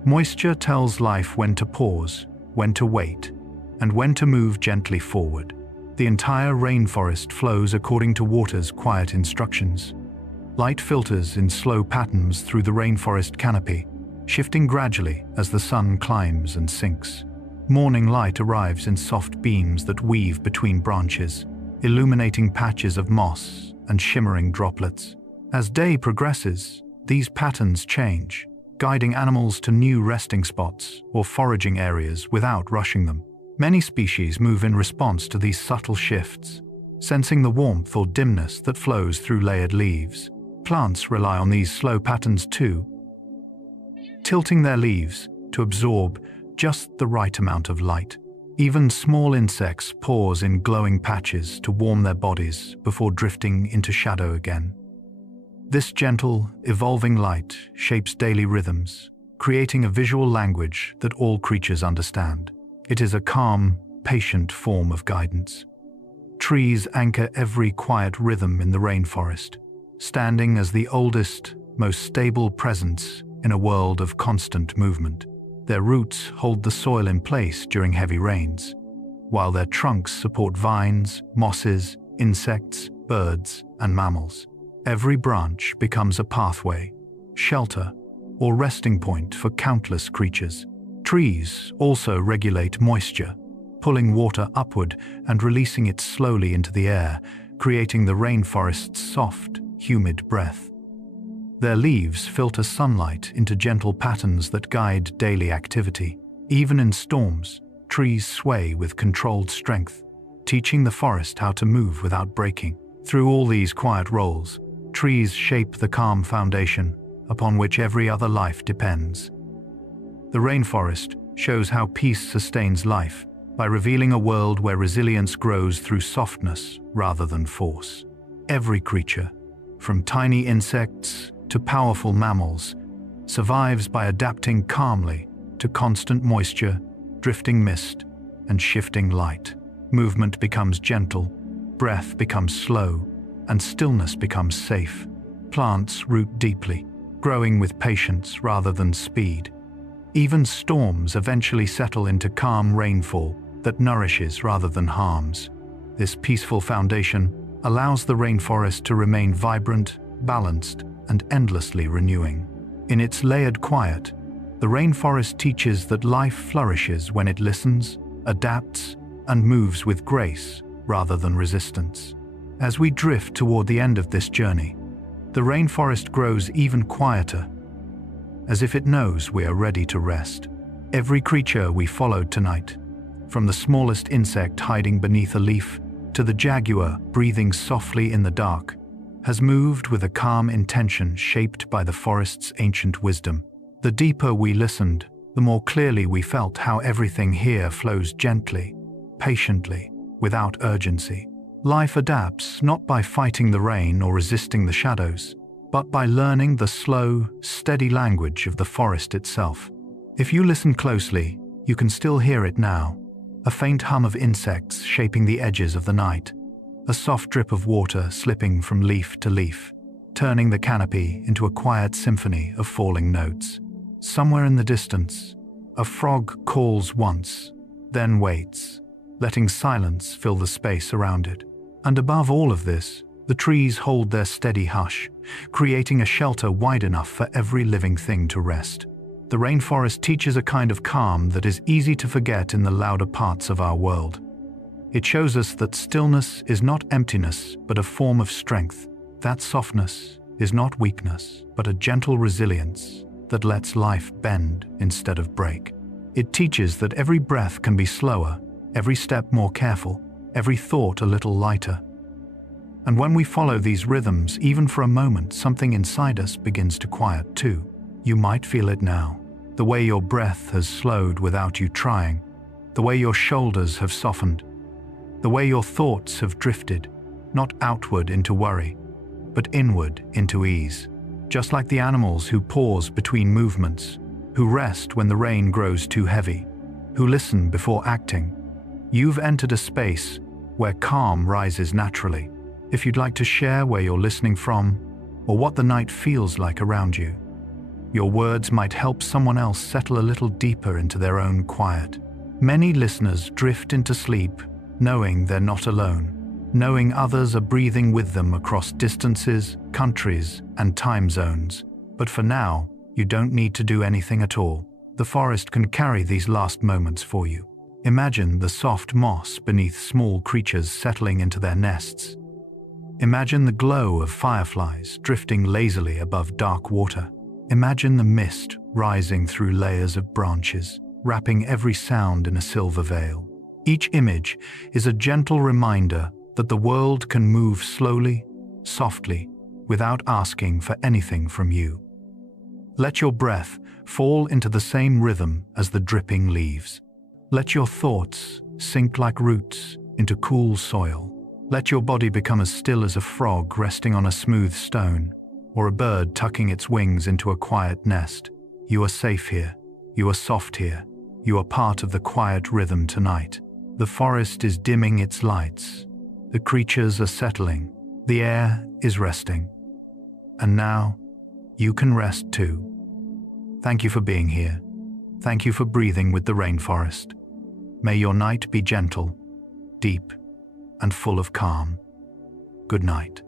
Moisture tells life when to pause, when to wait, and when to move gently forward. The entire rainforest flows according to water's quiet instructions. Light filters in slow patterns through the rainforest canopy, shifting gradually as the sun climbs and sinks. Morning light arrives in soft beams that weave between branches, illuminating patches of moss and shimmering droplets. As day progresses, these patterns change, guiding animals to new resting spots or foraging areas without rushing them. Many species move in response to these subtle shifts, sensing the warmth or dimness that flows through layered leaves. Plants rely on these slow patterns too, tilting their leaves to absorb just the right amount of light. Even small insects pause in glowing patches to warm their bodies before drifting into shadow again. This gentle, evolving light shapes daily rhythms, creating a visual language that all creatures understand. It is a calm, patient form of guidance. Trees anchor every quiet rhythm in the rainforest, standing as the oldest, most stable presence in a world of constant movement. Their roots hold the soil in place during heavy rains, while their trunks support vines, mosses, insects, birds, and mammals. Every branch becomes a pathway, shelter, or resting point for countless creatures. Trees also regulate moisture, pulling water upward and releasing it slowly into the air, creating the rainforest's soft, humid breath. Their leaves filter sunlight into gentle patterns that guide daily activity. Even in storms, trees sway with controlled strength, teaching the forest how to move without breaking. Through all these quiet roles, trees shape the calm foundation upon which every other life depends. The rainforest shows how peace sustains life by revealing a world where resilience grows through softness rather than force. Every creature, from tiny insects to powerful mammals, survives by adapting calmly to constant moisture, drifting mist, and shifting light. Movement becomes gentle, breath becomes slow, and stillness becomes safe. Plants root deeply, growing with patience rather than speed. Even storms eventually settle into calm rainfall that nourishes rather than harms. This peaceful foundation allows the rainforest to remain vibrant, balanced, and endlessly renewing. In its layered quiet, the rainforest teaches that life flourishes when it listens, adapts, and moves with grace rather than resistance. As we drift toward the end of this journey, the rainforest grows even quieter, as if it knows we are ready to rest. Every creature we followed tonight, from the smallest insect hiding beneath a leaf to the jaguar breathing softly in the dark, has moved with a calm intention shaped by the forest's ancient wisdom. The deeper we listened, the more clearly we felt how everything here flows gently, patiently, without urgency. Life adapts not by fighting the rain or resisting the shadows, but by learning the slow, steady language of the forest itself. If you listen closely, you can still hear it now, a faint hum of insects shaping the edges of the night, a soft drip of water slipping from leaf to leaf, turning the canopy into a quiet symphony of falling notes. Somewhere in the distance, a frog calls once, then waits, letting silence fill the space around it. And above all of this, the trees hold their steady hush, creating a shelter wide enough for every living thing to rest. The rainforest teaches a kind of calm that is easy to forget in the louder parts of our world. It shows us that stillness is not emptiness, but a form of strength, That softness is not weakness, but a gentle resilience that lets life bend instead of break. It teaches that every breath can be slower, every step more careful, every thought a little lighter. And when we follow these rhythms, even for a moment, something inside us begins to quiet too. You might feel it now. The way your breath has slowed without you trying. The way your shoulders have softened. The way your thoughts have drifted, not outward into worry, but inward into ease. Just like the animals who pause between movements, who rest when the rain grows too heavy, who listen before acting. You've entered a space where calm rises naturally. If you'd like to share where you're listening from, or what the night feels like around you, your words might help someone else settle a little deeper into their own quiet. Many listeners drift into sleep knowing they're not alone, knowing others are breathing with them across distances, countries, and time zones. But for now, you don't need to do anything at all. The forest can carry these last moments for you. Imagine the soft moss beneath small creatures settling into their nests. Imagine the glow of fireflies drifting lazily above dark water. Imagine the mist rising through layers of branches, wrapping every sound in a silver veil. Each image is a gentle reminder that the world can move slowly, softly, without asking for anything from you. Let your breath fall into the same rhythm as the dripping leaves. Let your thoughts sink like roots into cool soil. Let your body become as still as a frog resting on a smooth stone, or a bird tucking its wings into a quiet nest. You are safe here. You are soft here. You are part of the quiet rhythm tonight. The forest is dimming its lights. The creatures are settling. The air is resting. And now, you can rest too. Thank you for being here. Thank you for breathing with the rainforest. May your night be gentle, deep, and full of calm. Good night.